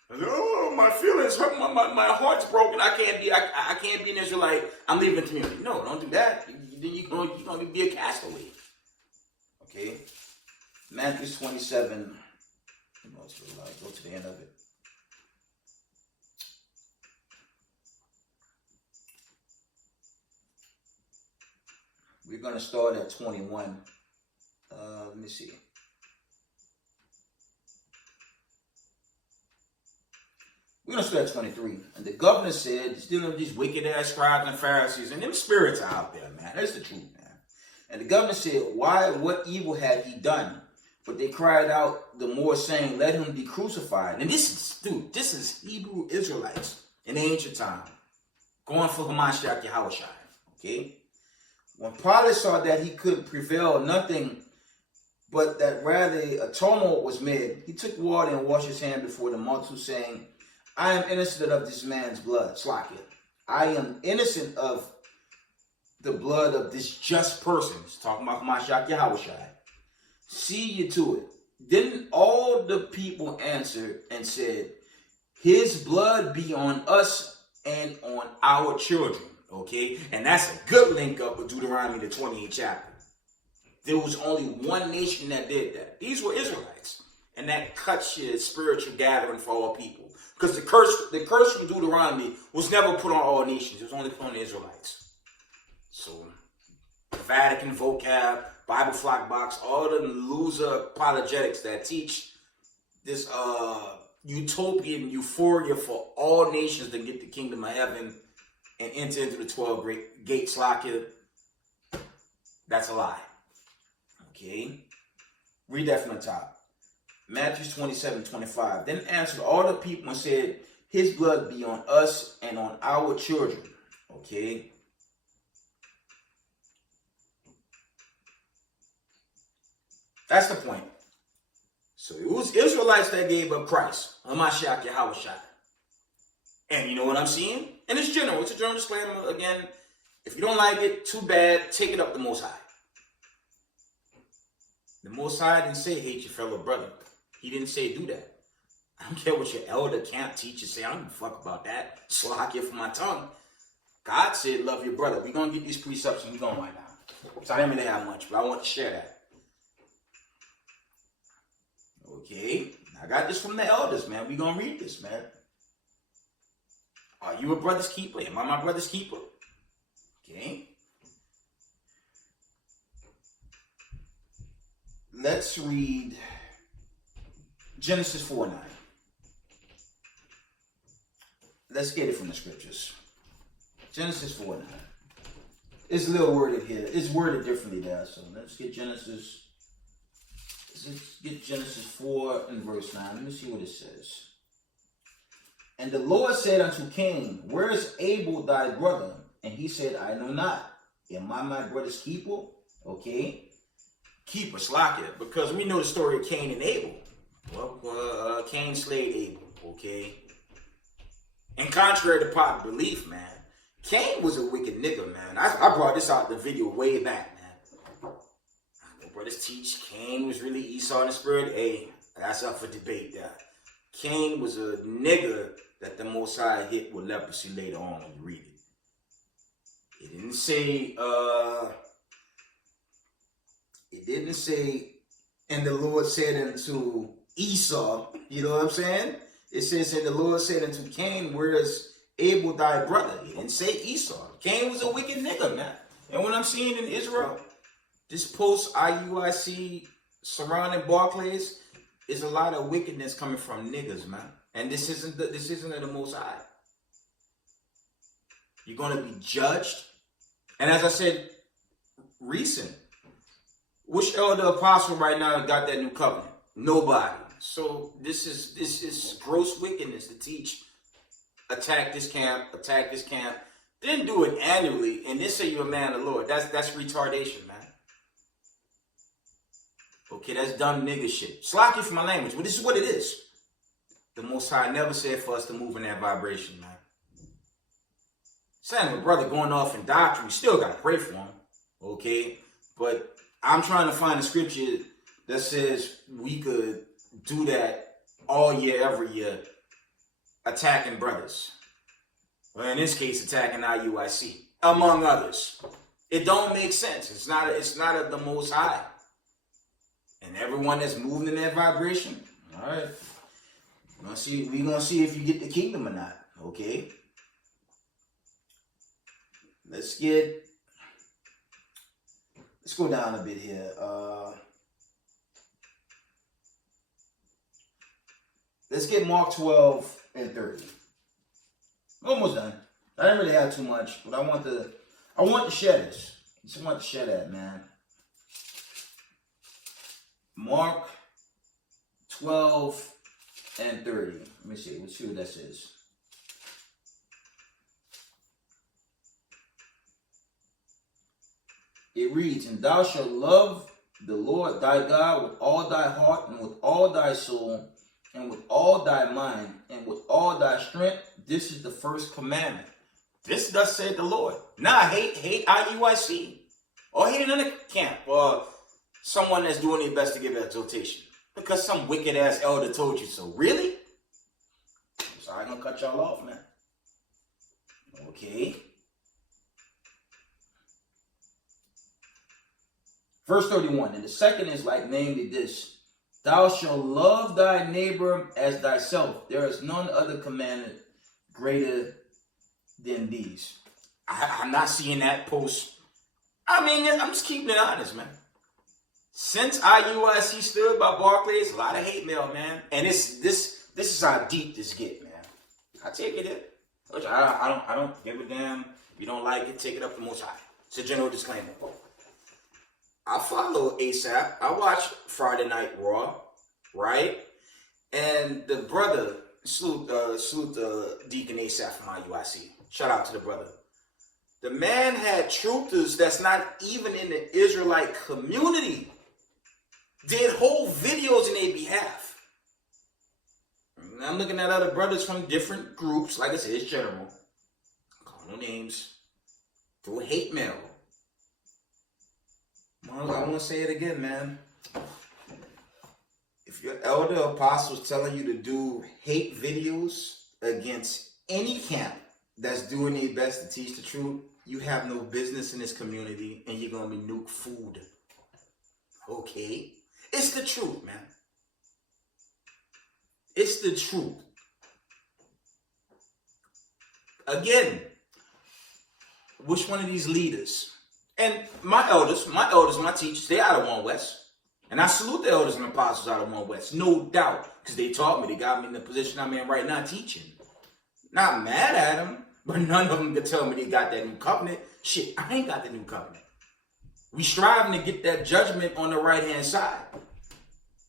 Oh, my feelings hurt. My heart's broken. I can't be an Israelite. I'm leaving the community. No, don't do that. Then you're going to be a castaway. Okay? Matthew 27. Go to the end of it. We're going to start at 21. Let me see. We're going to start at 23. And the governor said, still these wicked ass scribes and Pharisees, and them spirits are out there, man. That's the truth, man. And the governor said, why, what evil had he done? But they cried out the more, saying, let him be crucified. And this is Hebrew Israelites in the ancient time, going for Hamashiach Yahushua. Okay? When Pilate saw that he could prevail nothing, but that rather a tumult was made, he took water and washed his hand before the multitude, saying, I am innocent of this man's blood. Slakia. I am innocent of the blood of this just person. He's talking about Hamashiach Yahushua. See you to it. Then all the people answered and said, his blood be on us and on our children. Okay? And that's a good link up with Deuteronomy, the 28th chapter. There was only one nation that did that. These were Israelites. And that cuts your spiritual gathering for all people. Because the curse from Deuteronomy was never put on all nations. It was only put on the Israelites. So, Vatican vocab, Bible flock box, all the loser apologetics that teach this utopian euphoria for all nations to get the kingdom of heaven and enter into the 12 great gates, that's a lie. Okay? Read that from the top. Matthew 27:25. Then answered all the people and said, his blood be on us and on our children. Okay? That's the point. So it was Israelites that gave up Christ. Hamashiach Yahushua. And you know what I'm seeing? And it's general. It's a general disclaimer. Again, if you don't like it, too bad. Take it up the Most High. The Most High didn't say hate your fellow brother. He didn't say do that. I don't care what your elder camp teacher say. I don't give a fuck about that. Slakia for my tongue. God said love your brother. We're going to get these precepts and we're going right now. So I didn't really have much, but I want to share that. Okay. I got this from the elders, man. We're going to read this, man. Are you a brother's keeper? Am I my brother's keeper? Okay. Let's read Genesis 4:9. Let's get it from the scriptures. Genesis 4:9. It's a little worded here. It's worded differently there. So let's get Genesis 4 and verse 9. Let me see what it says. And the Lord said unto Cain, where is Abel thy brother? And he said, I know not. Am I my brother's keeper? Okay. Keeper, slakia, because we know the story of Cain and Abel. Well, Cain slayed Abel, okay? And contrary to popular belief, man, Cain was a wicked nigga, man. I brought this out in the video way back, man. I know brothers teach Cain was really Esau in the spirit. Hey, that's up for debate there. Cain was a nigga that the Most High hit with leprosy later on when you read it. It didn't say, and the Lord said unto Esau, you know what I'm saying? It says, and the Lord said unto Cain, where is Abel thy brother? It didn't say Esau. Cain was a wicked nigga, man. And what I'm seeing in Israel, this post-IUIC surrounding Barclays, is a lot of wickedness coming from niggas, man. And this isn't the Most High. You're going to be judged. And as I said, recent, which elder apostle right now got that new covenant? Nobody. So this is gross wickedness to teach. Attack this camp. Then do it annually, and then say you're a man of the Lord. That's retardation, man. Okay, that's dumb nigga shit. Slack you for my language, but this is what it is. The Most High never said for us to move in that vibration, man. Saying a brother going off in doctrine, we still gotta pray for him. Okay? But I'm trying to find a scripture that says we could do that all year, every year, attacking brothers. Well, in this case, attacking IUIC, among others. It don't make sense. It's not of the Most High. And everyone that's moving in that vibration, all right. We're gonna see if you get the kingdom or not. Okay. Let's get let's go down a bit here. Let's get Mark 12 and 30. Almost done. I didn't really have too much, but I want to share this. Just want to share that, man. Mark 12 and 30. Let me see. Let's see what that says. It reads, "And thou shalt love the Lord thy God with all thy heart and with all thy soul and with all thy mind and with all thy strength. This is the first commandment." This thus said the Lord. Nah, hate IUIC or hate another camp or someone that's doing their best to give exhortation because some wicked ass elder told you so. Really? So I'm gonna cut y'all off, man. Okay. Verse 31, and the second is like, namely this: thou shalt love thy neighbor as thyself. There is none other commandment greater than these. I'm not seeing that post. I mean, I'm just keeping it honest, man. Since IUIC stood by Barclays, a lot of hate mail, man. And this is how deep this get, man. I take it. I don't give a damn. If you don't like it, take it up the Most High. It's a general disclaimer. I follow ASAP. I watch Friday Night Raw, right? And the brother, salute Deacon ASAP from IUIC. Shout out to the brother. The man had truthers that's not even in the Israelite community. Did whole videos in their behalf. And I'm looking at other brothers from different groups. Like I said, it's general. Call no names. Through hate mail. Well, I want to say it again, man. If your elder apostle is telling you to do hate videos against any camp that's doing their best to teach the truth, you have no business in this community and you're going to be nuke food. Okay? It's the truth, man. It's the truth. Again, which one of these leaders? And my elders, my teachers, they out of One West. And I salute the elders and apostles out of One West, no doubt. Because they taught me, they got me in the position I'm in right now teaching. Not mad at them, but none of them could tell me they got that new covenant. Shit, I ain't got the new covenant. We striving to get that judgment on the right-hand side.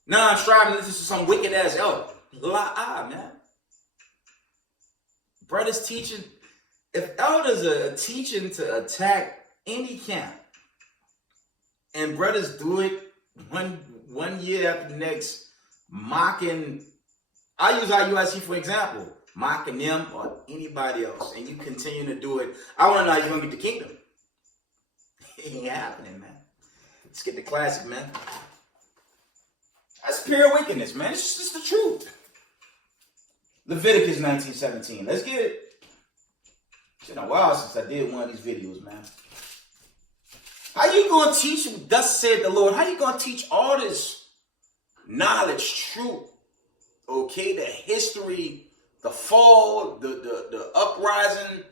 Now I'm striving to listen to some wicked-ass elder. Man. Brothers teaching, if elders are teaching to attack any camp, and brothers do it one year after the next, mocking, I use IUIC for example, mocking them or anybody else, and you continue to do it, I want to know how you're going to get the kingdom. It ain't happening, man. Let's get the classic, man. That's pure wickedness, man. It's just the truth. Leviticus 19:17. Let's get it. It's been a while since I did one of these videos, man. How you going to teach, thus said the Lord, how you going to teach all this knowledge, truth, okay, the history, the fall, the uprising?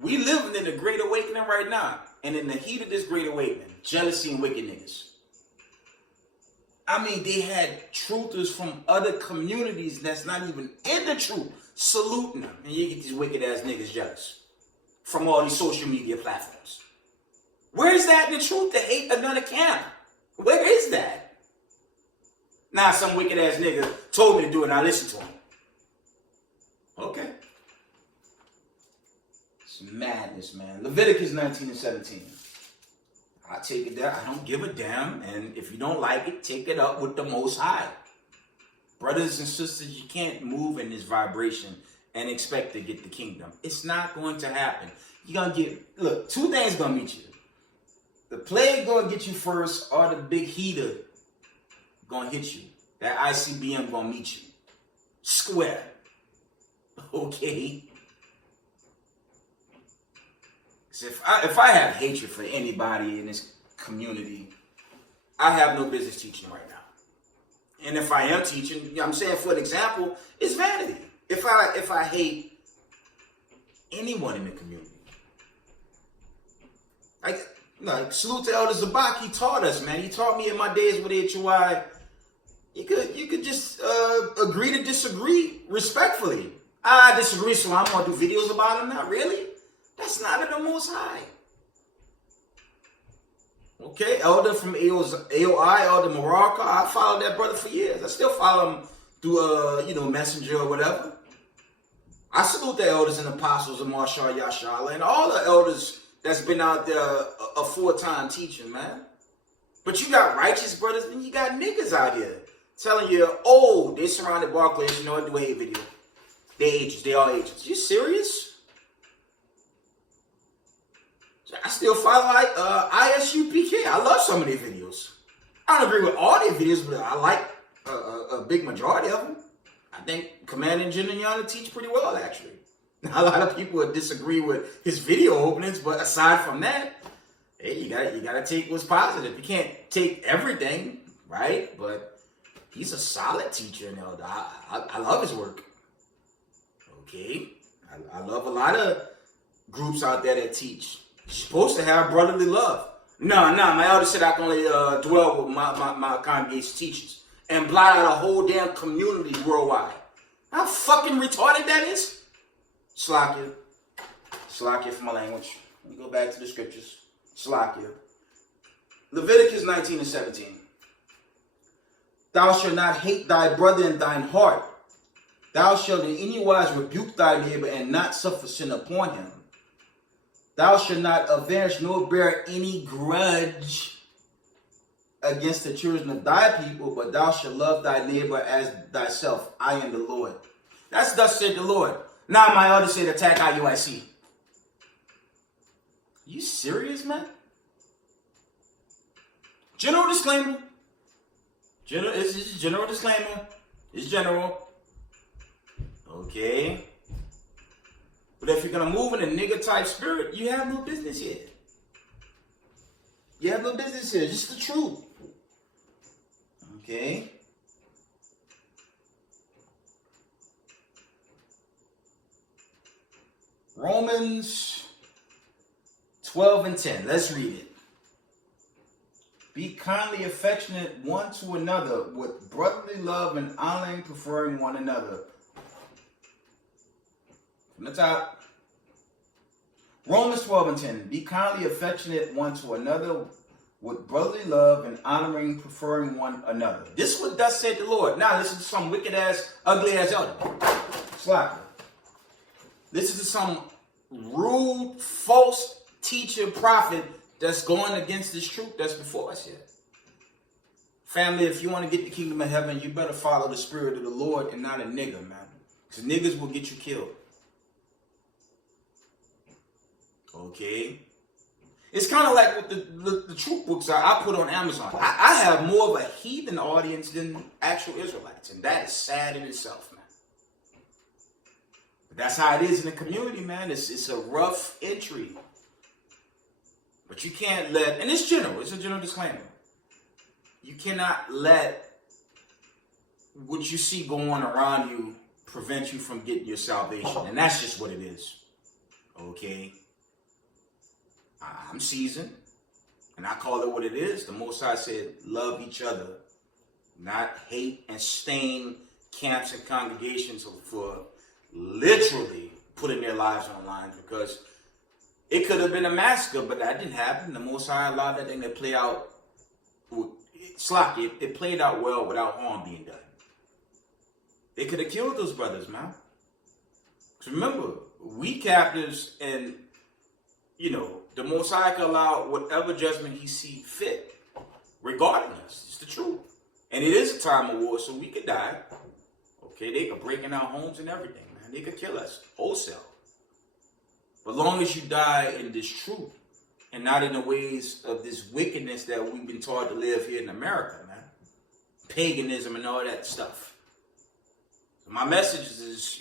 We living in a great awakening right now. And in the heat of this great awakening, jealousy and wicked niggas. I mean, they had truthers from other communities that's not even in the truth saluting them. And you get these wicked ass niggas jealous from all these social media platforms. Where is that in the truth to hate another camp? Where is that? Now some wicked ass nigga told me to do it and I listened to him. Okay. It's madness, man. Leviticus 19:17. I take it there. I don't give a damn. And if you don't like it, take it up with the Most High. Brothers and sisters, you can't move in this vibration and expect to get the kingdom. It's not going to happen. You're going to get, look, two things going to meet you. The plague going to get you first, or the big heater going to hit you. That ICBM going to meet you. Square. Okay? If I have hatred for anybody in this community, I have no business teaching right now. And if I am teaching, you know what I'm saying, for an example, it's vanity. If I hate anyone in the community, like Like, salute to Elder Zabak. He taught us, man. He taught me in my days with HOI. You could just agree to disagree respectfully. I disagree, so I'm going to do videos about it. Not really. That's not of the Most High. Okay, Elder from AOI, Elder Morocco. I followed that brother for years. I still follow him through, Messenger or whatever. I salute the elders and apostles of Marshall Yashala and all the elders that's been out there a full-time teaching, man. But you got righteous brothers and you got niggas out here telling you, oh, they surrounded Barclays, you know what, do a hate video. They agents, they all agents. You serious? I still follow ISUPK. I love some of their videos. I don't agree with all their videos, but I like a big majority of them. I think Commanding General Yana teach pretty well, actually. A lot of people would disagree with his video openings, but aside from that, hey, you gotta take what's positive. You can't take everything, right? But he's a solid teacher and elder. I love his work. Okay, I love a lot of groups out there that teach. You're supposed to have brotherly love. No, my elder said I can only dwell with my congregation teachers and blot out a whole damn community worldwide. How fucking retarded that is? Slakia for my language. Let me go back to the scriptures. Slakia. Leviticus 19:17. Thou shalt not hate thy brother in thine heart. Thou shalt in any wise rebuke thy neighbor and not suffer sin upon him. Thou shalt not avenge nor bear any grudge against the children of thy people, but thou shalt love thy neighbor as thyself. I am the Lord. That's thus said the Lord. Now my elder said attack IUIC. You serious, man? General disclaimer. It's general disclaimer. It's general. Okay. But if you're going to move in a nigga type spirit, you have no business here. You have no business here. Just the truth. Okay. Romans 12:10. Let's read it. Be kindly affectionate one to another with brotherly love and honoring, preferring one another. From the top. Romans 12:10. Be kindly affectionate one to another with brotherly love and honoring, preferring one another. This is what thus said the Lord. Now listen to some wicked ass, ugly ass elder. Slacker. Listen to some rude, false teacher, prophet that's going against this truth that's before us here. Family, if you want to get the kingdom of heaven, you better follow the spirit of the Lord and not a nigger, man. Because niggas will get you killed. Okay? It's kind of like with the truth books I put on Amazon. I have more of a heathen audience than actual Israelites. And that is sad in itself, man. But that's how it is in the community, man. It's a rough entry. But you can't let, and it's general. It's a general disclaimer. You cannot let what you see going around you prevent you from getting your salvation. And that's just what it is. Okay? I'm seasoned, and I call it what it is. The Most High said, love each other, not hate and stain camps and congregations for literally putting their lives on the line, because it could have been a massacre, but that didn't happen. The Most High allowed that thing to play out. It played out well without harm being done. They could have killed those brothers, man. Because remember, we captives, and the Most High can allow whatever judgment he see fit regarding us. It's the truth. And it is a time of war, so we could die. Okay, they could break in our homes and everything, man. They could kill us wholesale. But long as you die in this truth and not in the ways of this wickedness that we've been taught to live here in America, man. Paganism and all that stuff. So my message is,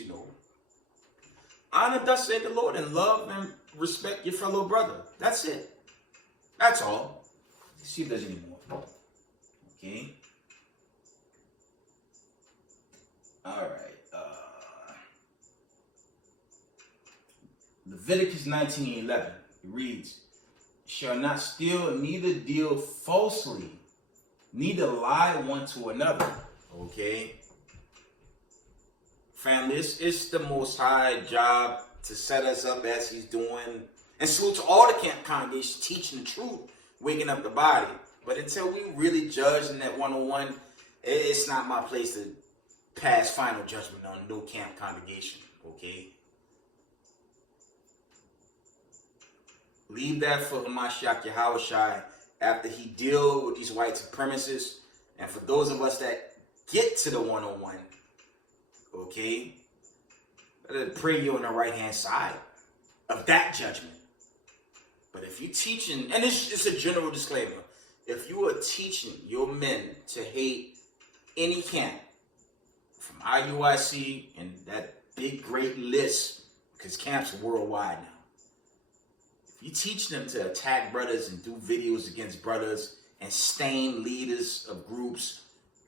honor thus said the Lord and love and respect your fellow brother. That's it. That's all. Let's see if there's any more. Okay. All right. Leviticus 19:11. It reads, shall not steal, neither deal falsely, neither lie one to another. Okay? Family, it's the Most High job to set us up as he's doing. And salute to all the camp congregations teaching the truth, waking up the body. But until we really judge in that 101, it's not my place to pass final judgment on no camp congregation. Okay? Leave that for Hamashiach Yahushai after he deal with these white supremacists. And for those of us that get to the 101, okay, better pray you on the right-hand side of that judgment. But if you're teaching, and it's a general disclaimer, if you are teaching your men to hate any camp, from IUIC and that big, great list, because camps are worldwide now, if you teach them to attack brothers and do videos against brothers and stain leaders of groups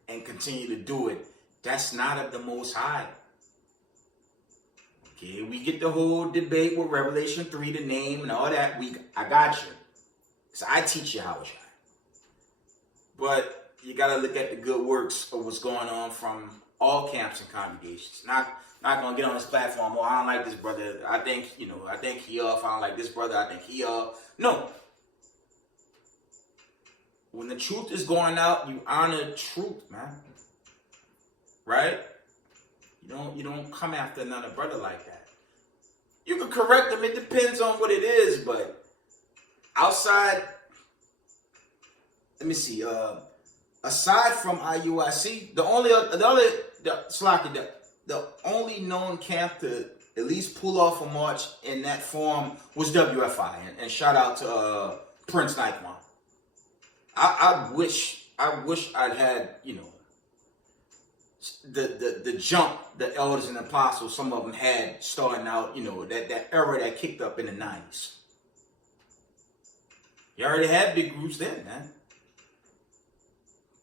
and continue to do it, that's not of the Most High. Okay, we get the whole debate with Revelation 3, the name and all that. I got you. Because I teach you how it's right. But you got to look at the good works of what's going on from all camps and congregations. Not going to get on this platform, oh, I don't like this brother. I think he off. I don't like this brother. I think he off. No. When the truth is going out, you honor truth, man. Right? You don't come after another brother like that. You can correct them. It depends on what it is, but outside, let me see. Aside from IUIC, the only known camp to at least pull off a march in that form was WFI, and shout out to Prince Nikewan. I wish I'd had, the jump the elders and apostles, some of them had starting out, that era that kicked up in the 90s. You already had big groups then, man.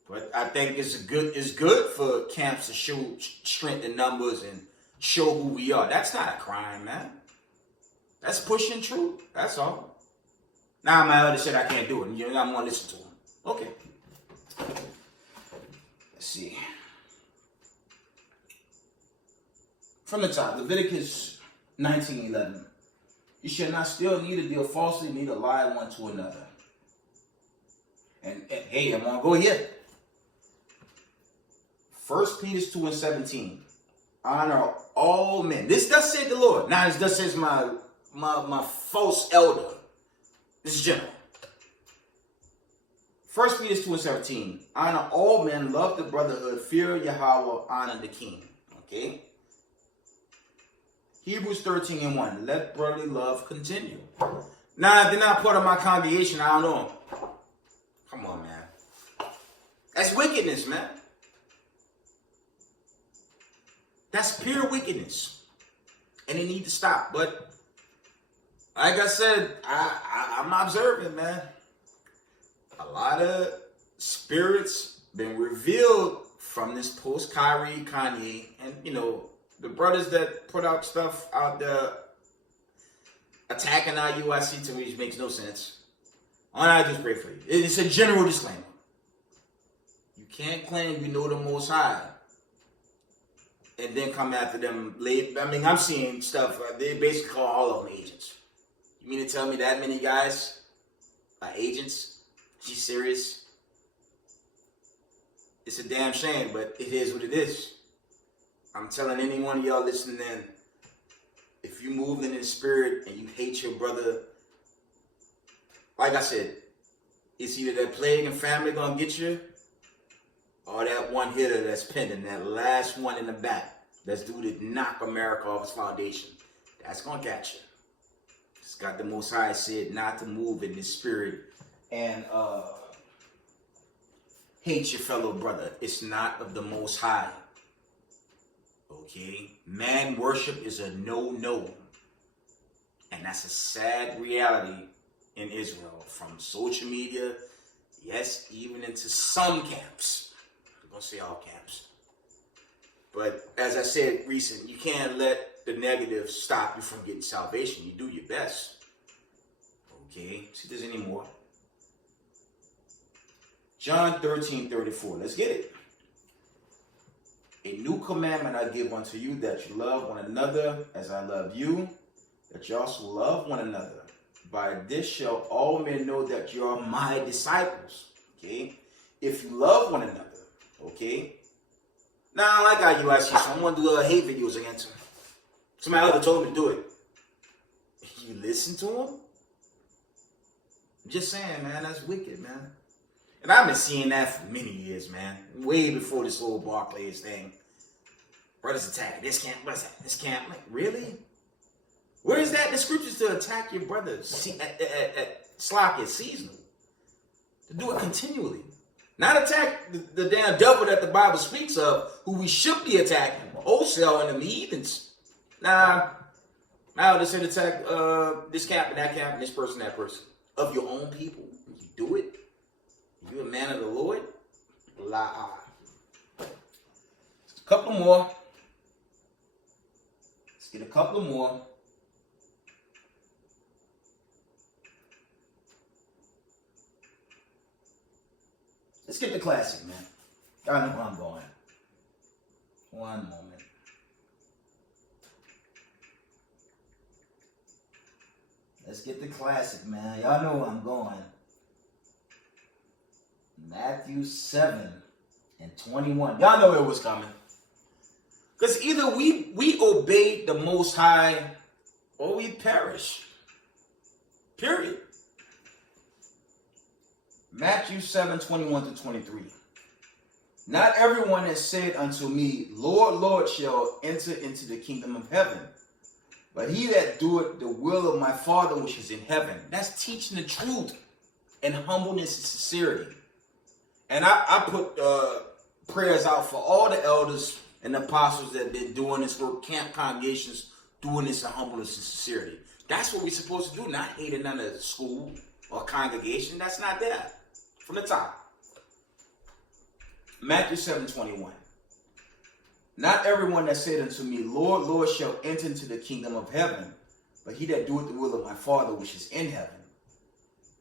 But I think it's good for camps to show strength in numbers and show who we are. That's not a crime, man. That's pushing truth. That's all. Now my elder said I can't do it. I'm going to listen to him. Okay. Let's see. From the top, Leviticus 19:11. You shall not steal, neither deal falsely, neither lie one to another. And hey, I'm going to go here. 1 Peter 2:17. Honor all men. This does say the Lord. Now this does say my false elder. This is general. 1 Peter 2:17. Honor all men, love the brotherhood, fear Yahweh, honor the king. Okay? Hebrews 13:1. Let brotherly love continue. Now, if they're not part of my congregation, I don't know them. Come on, man. That's wickedness, man. That's pure wickedness. And it needs to stop. But, like I said, I'm observing, man. A lot of spirits been revealed from this post Kyrie, Kanye, and, the brothers that put out stuff out there attacking our UIC to me, which makes no sense. I just pray for you. It's a general disclaimer. You can't claim you know the Most High and then come after them late. I mean, I'm seeing stuff. They basically call all of them agents. You mean to tell me that many guys are agents? You serious? It's a damn shame, but it is what it is. I'm telling any one of y'all listening in, if you move in the spirit and you hate your brother, like I said, it's either that plague and family gonna get you, or that one hitter that's pending, that last one in the back, that's due to knock America off its foundation. That's gonna catch you. It's got the Most High said not to move in the spirit and hate your fellow brother. It's not of the Most High. Okay? Man worship is a no-no. And that's a sad reality in Israel. From social media, yes, even into some camps. I'm going to say all camps. But as I said recently, you can't let the negative stop you from getting salvation. You do your best. Okay, see if there's any more. John 13:34. Let's get it. A new commandment I give unto you, that you love one another as I love you, that you also love one another. By this shall all men know that you are my disciples. Okay? If you love one another. Okay? Now, like how you ask you, someone do hate videos against him. Somebody else told me to do it. You listen to him? I'm just saying, man, that's wicked, man. And I've been seeing that for many years, man. Way before this whole Barclays thing. Brothers attack. This camp, brothers attack. This camp. Like, really? Where is that in the scriptures to attack your brother? Slack is seasonal. To do it continually. Not attack the damn devil that the Bible speaks of, who we should be attacking. Wholesale and the heathens. Nah. Now they said attack this camp and that camp and this person, that person. Of your own people. You do it. You a man of the Lord? La. A couple more. Let's get a couple more. Let's get the classic, man. I know where I'm going. One moment. Let's get the classic, man. Y'all know where I'm going. Matthew 7:21. Y'all know it was coming. Because either we obey the Most High or we perish. Period. Matthew 7:21-23. Not everyone that said unto me, Lord, Lord, shall enter into the kingdom of heaven, but he that doeth the will of my Father which is in heaven. That's teaching the truth and humbleness and sincerity. And I put prayers out for all the elders and apostles that have been doing this work, camp congregations, doing this in humbleness and sincerity. That's what we're supposed to do, not hate another school or congregation. That's not that. From the top. Matthew 7:21. Not everyone that said unto me, Lord, Lord, shall enter into the kingdom of heaven, but he that doeth the will of my Father which is in heaven.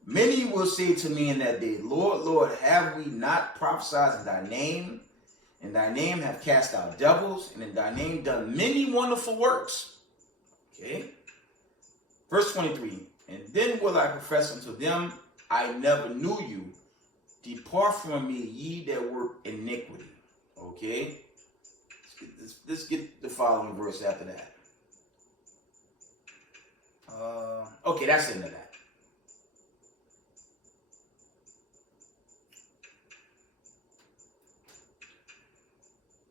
Many will say to me in that day, Lord, Lord, have we not prophesied in thy name? In thy name have cast out devils, and in thy name done many wonderful works. Okay. Verse 23. And then will I profess unto them, I never knew you. Depart from me, ye that work iniquity. Okay. Let's get the following verse after that. Okay, that's the end of that.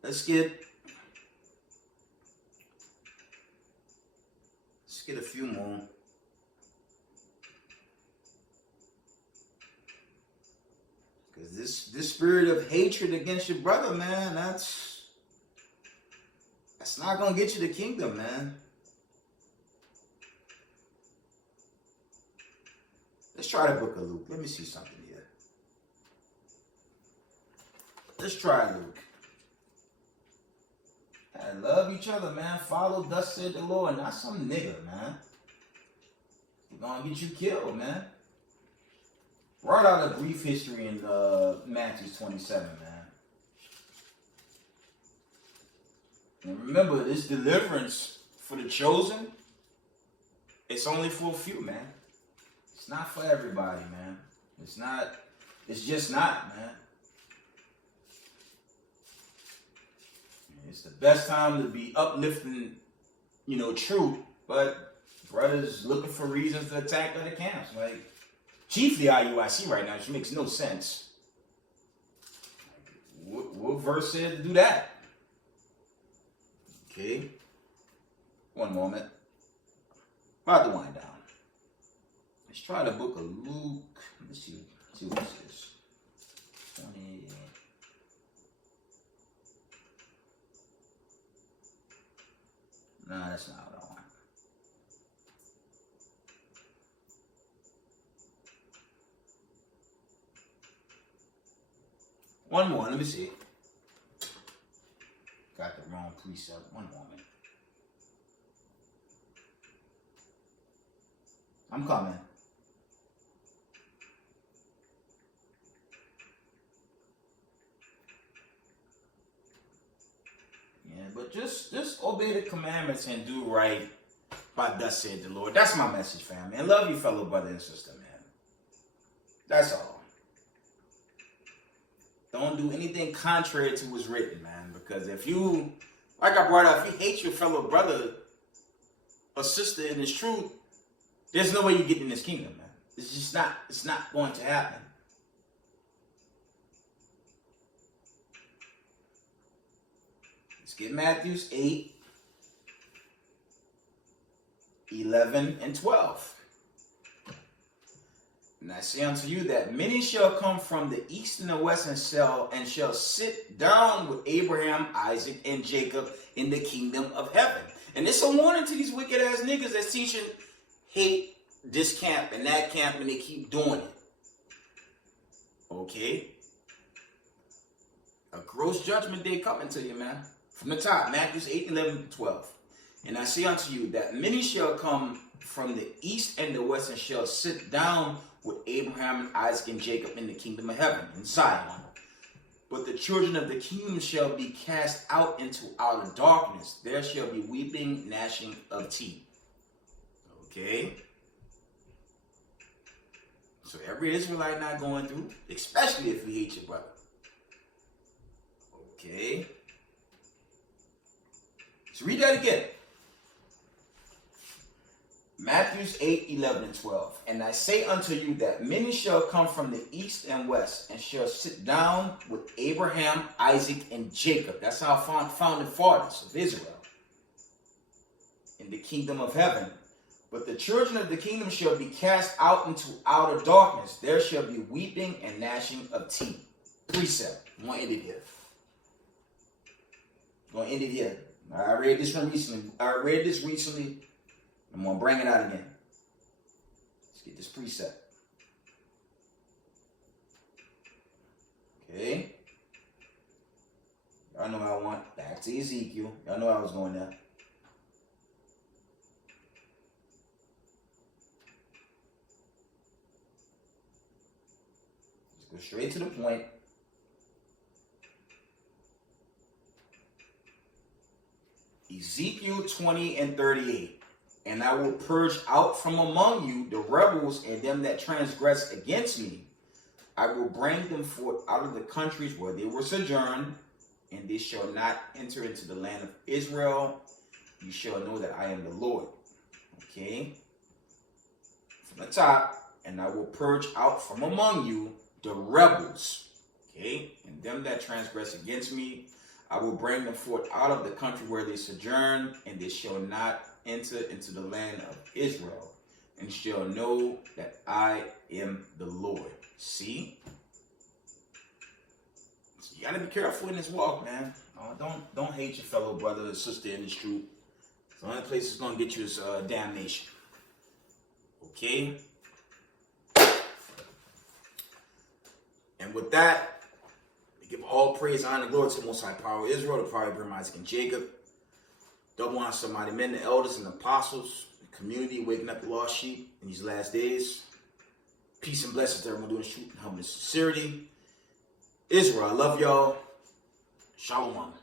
Let's get a few more. Because this spirit of hatred against your brother, man, that's not gonna get you the kingdom, man. Let's try the book of Luke. Let me see something here. Let's try Luke. And love each other, man. Follow thus said the Lord, not some nigga, man. We're gonna get you killed, man. Write out a brief history in Matthew 27, man. And remember, this deliverance for the chosen, it's only for a few, man. It's not for everybody, man. It's just not, man. It's the best time to be uplifting, truth, but brothers looking for reasons to attack other camps. Like, chiefly IUIC right now, which makes no sense. What verse said to do that? Okay. One moment. About to wind down. Let's try the book of Luke. Let's see what this is. 20. No, that's not what I want. One more, let me see. Got the wrong precept. One moment. I'm coming. just obey the commandments and do right by thus said the Lord. That's my message, fam. And love your fellow brother and sister, man. That's all. Don't do anything contrary to what's written, man. Because if you, like I brought up, if you hate your fellow brother or sister in this truth, there's no way you get in this kingdom, man. It's not going to happen. Let's get Matthew 8, 11, and 12. And I say unto you that many shall come from the east and the west and shall sit down with Abraham, Isaac, and Jacob in the kingdom of heaven. And it's a warning to these wicked ass niggas that's teaching hate this camp and that camp, and they keep doing it. Okay? A gross judgment day coming to you, man. From the top, Matthew 8, 11 to 12. And I say unto you that many shall come from the east and the west and shall sit down with Abraham and Isaac and Jacob in the kingdom of heaven, in Zion. But the children of the kingdom shall be cast out into outer darkness. There shall be weeping, gnashing of teeth. Okay? So every Israelite not going through, especially if you hate your brother. Okay? So read that again. Matthew 8, 11, and 12. And I say unto you that many shall come from the east and west and shall sit down with Abraham, Isaac, and Jacob. That's our founding fathers of Israel. In the kingdom of heaven. But the children of the kingdom shall be cast out into outer darkness. There shall be weeping and gnashing of teeth. Precept. I'm going to end it here. I read this one recently. I'm going to bring it out again. Let's get this precept. Okay. Y'all know how I want. Back to Ezekiel. Y'all know I was going there. Let's go straight to the point. Ezekiel 20 and 38. And I will purge out from among you the rebels and them that transgress against me. I will bring them forth out of the countries where they were sojourned, and they shall not enter into the land of Israel. You shall know that I am the Lord. Okay? From the top, and I will purge out from among you the rebels. Okay? And them that transgress against me, I will bring them forth out of the country where they sojourn, and they shall not enter into the land of Israel, and shall know that I am the Lord. See? So you gotta be careful in this walk, man. Don't hate your fellow brother or sister in this truth. The only place it's gonna get you is damnation. Okay? And with that, we give all praise, honor, and glory to the Most High Power of Israel, the power of Abraham, Isaac, and Jacob. Double honor to mighty men, the elders, and the apostles, the community waking up the lost sheep in these last days. Peace and blessings to everyone doing this truth and humbleness and sincerity. Israel, I love y'all. Shalom.